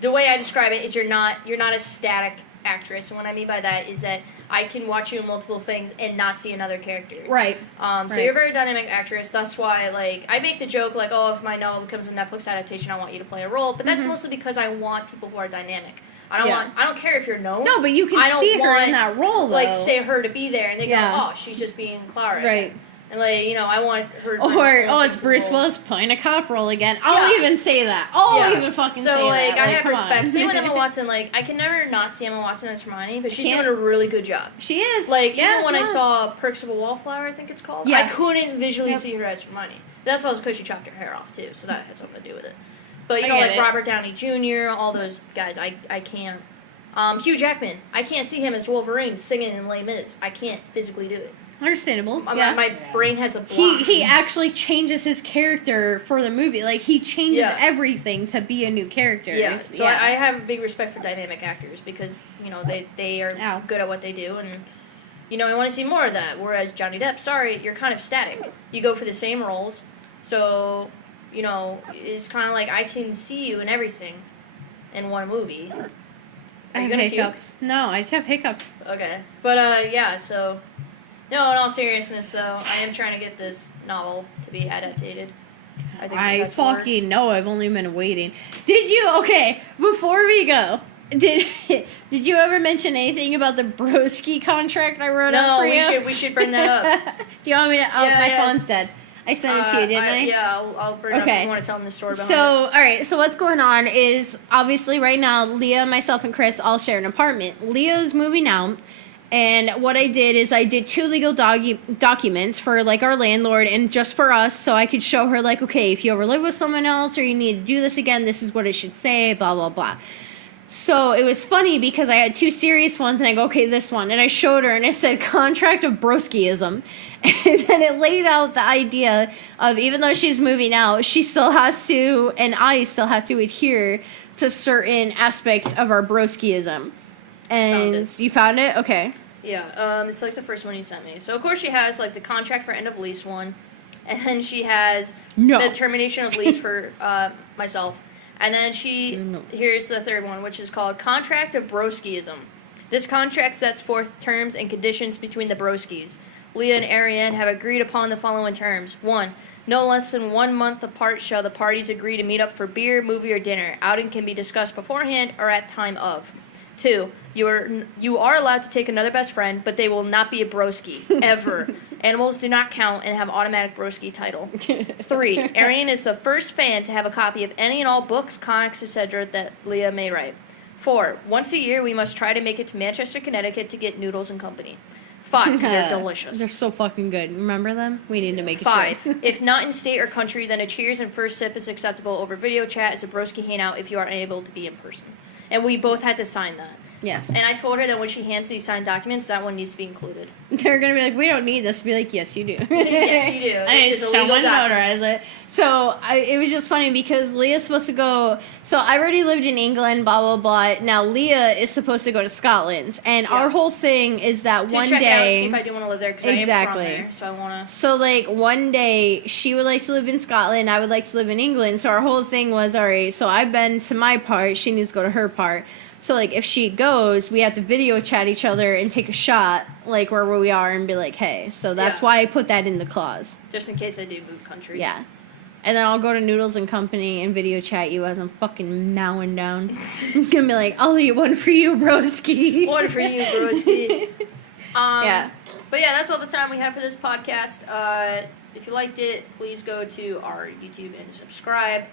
the way I describe it is you're not a static actress, and what I mean by that is that I can watch you in multiple things and not see another character. Right. So Right. you're a very dynamic actress. That's why, like, I make the joke, like, oh, if my novel becomes a Netflix adaptation, I want you to play a role. But that's mostly because I want people who are dynamic. I don't care if you're known. No, but you I can don't see her want, in that role, though. Like, say her to be there, and they Yeah. go, oh, she's just being Clara. Right. And, like, I want her to Or, oh, it's Bruce Willis playing a cop role again. I'll Yeah. even say that. I'll Yeah. even fucking so, say like, that. I have come respect. on. Same with Emma Watson. Like, I can never not see Emma Watson as Hermione, but she's can't. doing a really good job. She is. Like, yeah, even when I yeah. saw Perks of a Wallflower, I think it's called, Yes. I couldn't visually Yep. see her as Hermione. That's also because she chopped her hair off, too, so that had something to do with it. But, I know, get like it. Robert Downey Jr., all those guys, I can't. Hugh Jackman, I can't see him as Wolverine singing in Les Mis. I can't physically do it. Understandable. My, yeah. my brain has a block. He actually changes his character for the movie. Like, he changes Yeah. everything to be a new character. Yeah, It's- so I have a big respect for dynamic actors because, they are Ow. good at what they do, and, I want to see more of that. Whereas Johnny Depp, sorry, you're kind of static. You go for the same roles, so, it's kind of like I can see you in everything in one movie. I Are you have gonna puke? hiccups. No, I just have hiccups. Okay. But, yeah, so... No, in all seriousness, though, I am trying to get this novel to be adapted. I that's forward. fucking know. I've only been waiting. Did you? Okay, before we go, did you ever mention anything about the broski contract I wrote up No, for you? we should bring that up. Do you want me to? Oh, Yeah, my yeah. phone's dead. I sent it to you, didn't I? Yeah, I'll bring it up if you want to tell them the story behind So, it. all right. So what's going on is obviously right now, Leah, myself, and Chris all share an apartment. Leah's moving out, and what I did is I did 2 legal documents for like our landlord and just for us, so I could show her like, okay, if you ever live with someone else or you need to do this again, this is what it should say. Blah blah blah. So it was funny because I had 2 serious ones, and I go, okay, this one. And I showed her, and it said contract of broskiism. And then it laid out the idea of even though she's moving out, she still has to, and I still have to adhere to certain aspects of our broskiism. And it. you found it? Okay. Yeah, it's like the first one you sent me. So, of course, she has, like, the contract for end of lease one, and then she has the termination of lease for myself. And then here's the third one, which is called Contract of Broskiism. This contract sets forth terms and conditions between the broskis. Leah and Ariane have agreed upon the following terms. 1. No less than 1 month apart shall the parties agree to meet up for beer, movie, or dinner. Outing can be discussed beforehand or at time of. 2. You are allowed to take another best friend, but they will not be a broski, ever. Animals do not count and have automatic broski title. 3. Ariane is the first fan to have a copy of any and all books, comics, etc. that Leah may write. 4. Once a year, we must try to make it to Manchester, Connecticut to get noodles and company. 5, because they're delicious. They're so fucking good. Remember them? We need to make it. 5. If not in state or country, then a cheers and first sip is acceptable over video chat as a broski hangout if you are unable to be in person. And we both had to sign that. Yes. And I told her that when she hands these signed documents, that one needs to be included. They're going to be like, we don't need this. Be like, yes, you do. Yes, you do. I need This is a legal someone document. notarize it. So it was just funny because Leah's supposed to go. So I already lived in England, blah, blah, blah. Now Leah is supposed to go to Scotland. And our whole thing is that To one check day. out, see if I do want to live there, because Exactly. I am from there, so I want to. So, like, one day, she would like to live in Scotland, I would like to live in England. So, our whole thing was, all right, so I've been to my part, she needs to go to her part. So, like, if she goes, we have to video chat each other and take a shot, like, where we are and be like, hey. So, that's why I put that in the clause. Just in case I do move countries. Yeah. And then I'll go to Noodles and Company and video chat you as I'm fucking mowing down. I'm gonna be like, I'll eat one for you, broski. One for you, broski. Yeah. But yeah, that's all the time we have for this podcast. If you liked it, please go to our YouTube and subscribe.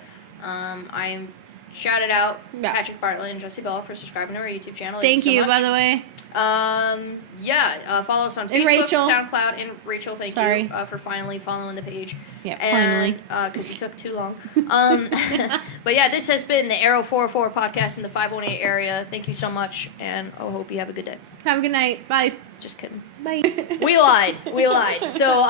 I'm shouted out Patrick Bartlett and Jesse Bell for subscribing to our YouTube channel. Thank you, by the way. Follow us on And Facebook, Rachel. SoundCloud, and Rachel, thank you for finally following the page. Yeah, And, finally. because you took too long. But yeah, this has been the Arrow 404 podcast in the 518 area. Thank you so much, and I hope you have a good day. Have a good night. Bye. Just kidding. Bye. We lied. So,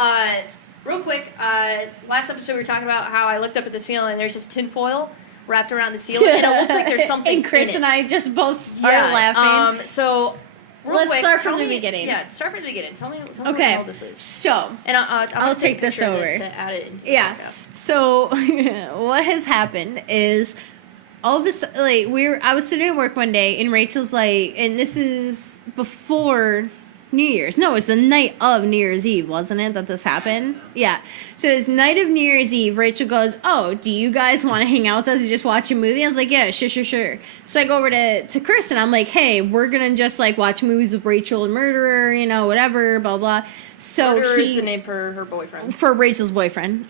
real quick, last episode we were talking about how I looked up at the ceiling and there's this tinfoil wrapped around the ceiling, and it looks like there's something And Chris in and it. I just both started laughing. So, real Let's quick, start tell from the me- beginning. Yeah, start from the beginning. Tell me what the Okay. hell this is. So, And I'm I'll gonna take a this picture of over. to add it into the yeah. podcast. So, what has happened is all of a sudden, like, I was sitting at work one day, and Rachel's like, and this is before New Year's. No, it's the night of New Year's Eve, wasn't it, that this happened? Yeah. So it's night of New Year's Eve. Rachel goes, oh, do you guys want to hang out with us and just watch a movie? I was like, yeah, sure. So I go over to Chris, and I'm like, hey, we're going to just, like, watch movies with Rachel and Murderer, you know, whatever, blah, blah. So Murderer is the name for her boyfriend. For Rachel's boyfriend.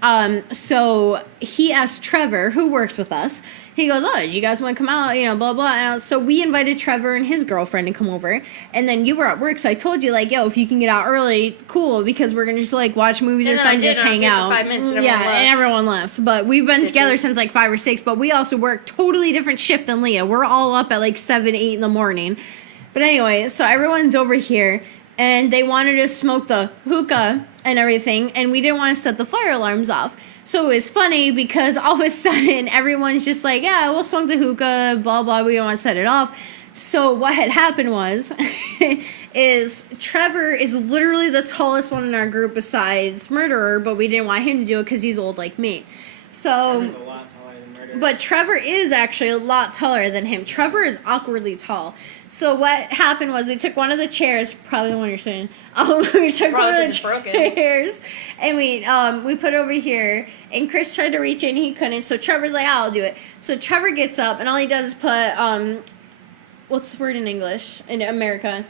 So he asked Trevor, who works with us, he goes, oh, do you guys want to come out, you know, blah, blah. And so we invited Trevor and his girlfriend to come over. And then you were at work, so I told you, like, yo, if you can get out early, cool, because we're going to just, like, watch movies And or then I something, did, just and I was hang here for out. 5 minutes and everyone yeah, left. and everyone left. But we've been Bitches. together since, like, 5 or 6, but we also work totally different shift than Leah. We're all up at, like, 7, 8 in the morning. But anyway, so everyone's over here, and they wanted to smoke the hookah and everything, and we didn't want to set the fire alarms off. So it was funny because all of a sudden everyone's just like, yeah, we'll smoke the hookah, blah, blah, we don't want to set it off. So what had happened was, is Trevor is literally the tallest one in our group besides Murderer, but we didn't want him to do it because he's old like me. So... Trevor's a lot taller than Murderer. But Trevor is actually a lot taller than him. Trevor is awkwardly tall. So what happened was we took one of the chairs, probably the one you're sitting in. We took Probably one of 'cause the it's broken. chairs and we put it over here. And Chris tried to reach in, he couldn't. So Trevor's like, I'll do it. So Trevor gets up and all he does is put what's the word in English in America?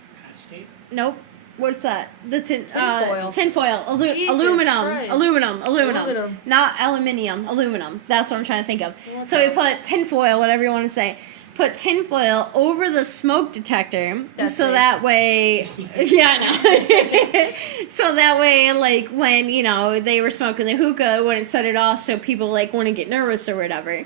Scotch tape? Nope. What's that? The Tinfoil. Tinfoil. Jesus Aluminum. Christ. Aluminum. Not aluminium. Aluminum. That's what I'm trying to think of. What's So we up? put tinfoil, whatever you want to say. Put tinfoil over the smoke detector. That's so safe. that way... Yeah, I know. So that way, like, when, you know, they were smoking the hookah, wouldn't set it off so people, like, wouldn't get nervous or whatever.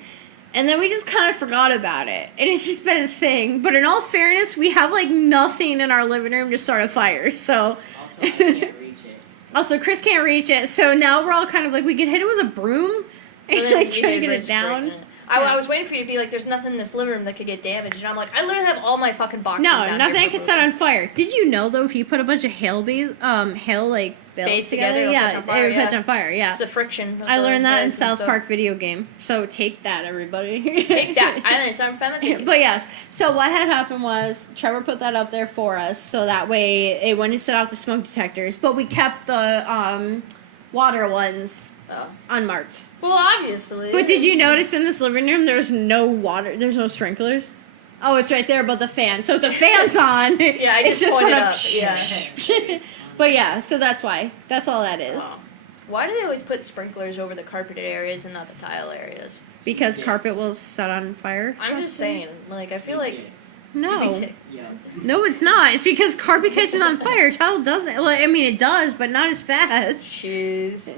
And then we just kind of forgot about it. And it's just been a thing. But in all fairness, we have, like, nothing in our living room to start a fire. So... Also, I can't reach it. Also, Chris can't reach it. So now we're all kind of like, we could hit it with a broom. And And then like, you try to did get it risk down. breaking it. I was waiting for you to be like, there's nothing in this living room that could get damaged. And I'm like, I literally have all my fucking boxes No, down nothing here I for could set moving. on fire. Did you know, though, if you put a bunch of hail, like, bills Base together, together, it'll yeah, catch on fire, it would catch yeah. on fire, yeah. It's the friction. of I the learned that in legs and South stuff. Park video game. So take that, everybody. Take that. I understand feminine. But yes, so what had happened was Trevor put that up there for us, so that way it wouldn't set off the smoke detectors. But we kept the water ones Oh. unmarked. Well, obviously. But did you notice in this living room there's no water, there's no sprinklers? Oh, it's right there above the fan. So if the fan's on, Yeah, I it's just went pointed up. up, yeah. But yeah, so that's why. That's all that is. Oh. Why do they always put sprinklers over the carpeted areas and not the tile areas? Because Yes. carpet will set on fire. I'm just saying, like, I feel like No. Yeah. No, it's not. It's because carpet catches on fire. Child doesn't. Well, I mean, it does, but not as fast. Jeez.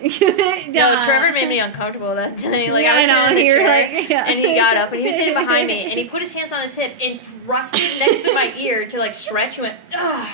No, No, Trevor made me uncomfortable that day. Like, Yeah, I was I know, sitting in the you were chair, like, yeah. and he got up, and he was sitting behind me, and he put his hands on his hip and thrust it next to my ear to, like, stretch. He went, ugh.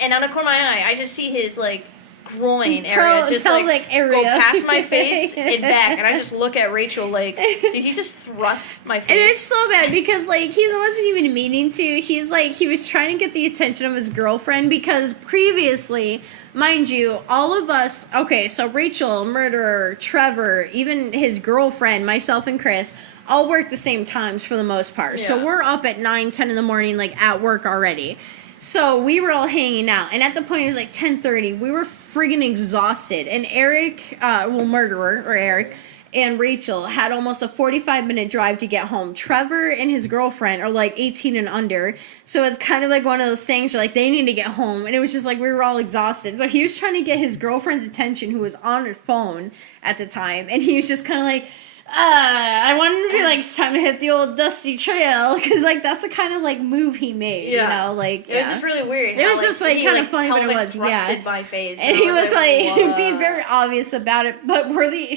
And out of the corner of my eye, I just see his, like, groin area just, like, pelvic area. go past my face and back. And I just look at Rachel like, did he just thrust my face? And it's so bad because, like, he wasn't even meaning to. He's, like, he was trying to get the attention of his girlfriend because previously, mind you, all of us, okay, so Rachel, Murderer, Trevor, even his girlfriend, myself and Chris, all work the same times for the most part. Yeah. So we're up at 9, 10 in the morning, like, at work already. So we were all hanging out, and at the point it was like 10:30. We were friggin' exhausted, and Eric, Murderer or Eric, and Rachel had almost a 45-minute drive to get home. Trevor and his girlfriend are like 18 and under, so it's kind of like one of those things where like they need to get home, and it was just like we were all exhausted. So he was trying to get his girlfriend's attention, who was on her phone at the time, and he was just kind of like, I wanted to be like, it's time to hit the old dusty trail, because like that's the kind of like move he made, you know, like it was just really weird. It how, was just like he, kind of funny, but it was thrusted my face, and he was like "Whoa." being very obvious about it. But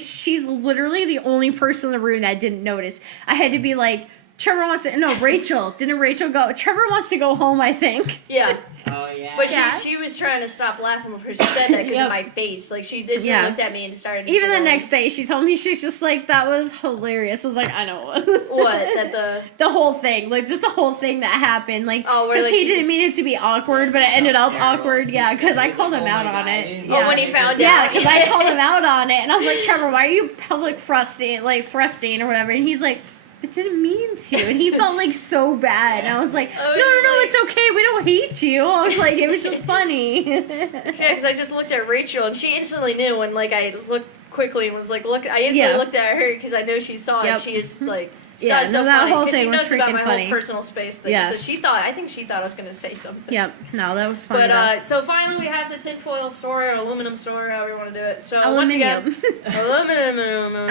she's literally the only person in the room that didn't notice. I had to be like, Rachel. Didn't Rachel go? Trevor wants to go home, I think. Yeah. Oh yeah. But Yeah. she was trying to stop laughing before she said that because of my face. Like, she just Yeah. looked at me and started. Even the next day, she told me, she's just like, that was hilarious. I was like, I know. What? That the whole thing, like just the whole thing that happened, like, Oh, where, because like, he didn't mean it to be awkward, but it ended up terrible. awkward. Yeah, He because said I it was called like, him oh out my on God, I it. didn't Yeah. Oh, when he found Yeah, out. because I called him out on it, and I was like, Trevor, why are you public thrusting or whatever? And he's like, I didn't mean to, and he felt like so bad. And I was like, Oh, no, like- it's okay. We don't hate you. I was like, it was just funny. Yeah, because I just looked at Rachel and she instantly knew when like I looked quickly and was like, look. I instantly looked at her because I know she saw it. Yep. And she is like. Yeah, that's no, so that funny, whole 'cause thing she was knows about freaking my funny. whole personal space thing. Yes. So I think she thought I was going to say something. Yep. No, that was funny. But so finally we have the tinfoil story or aluminum story, however you want to do it. So Aluminium. once again,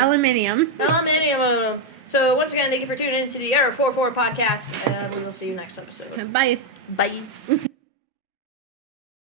aluminium. So once again, thank you for tuning in to the Error 44 podcast, and we will see you next episode. Bye. Bye.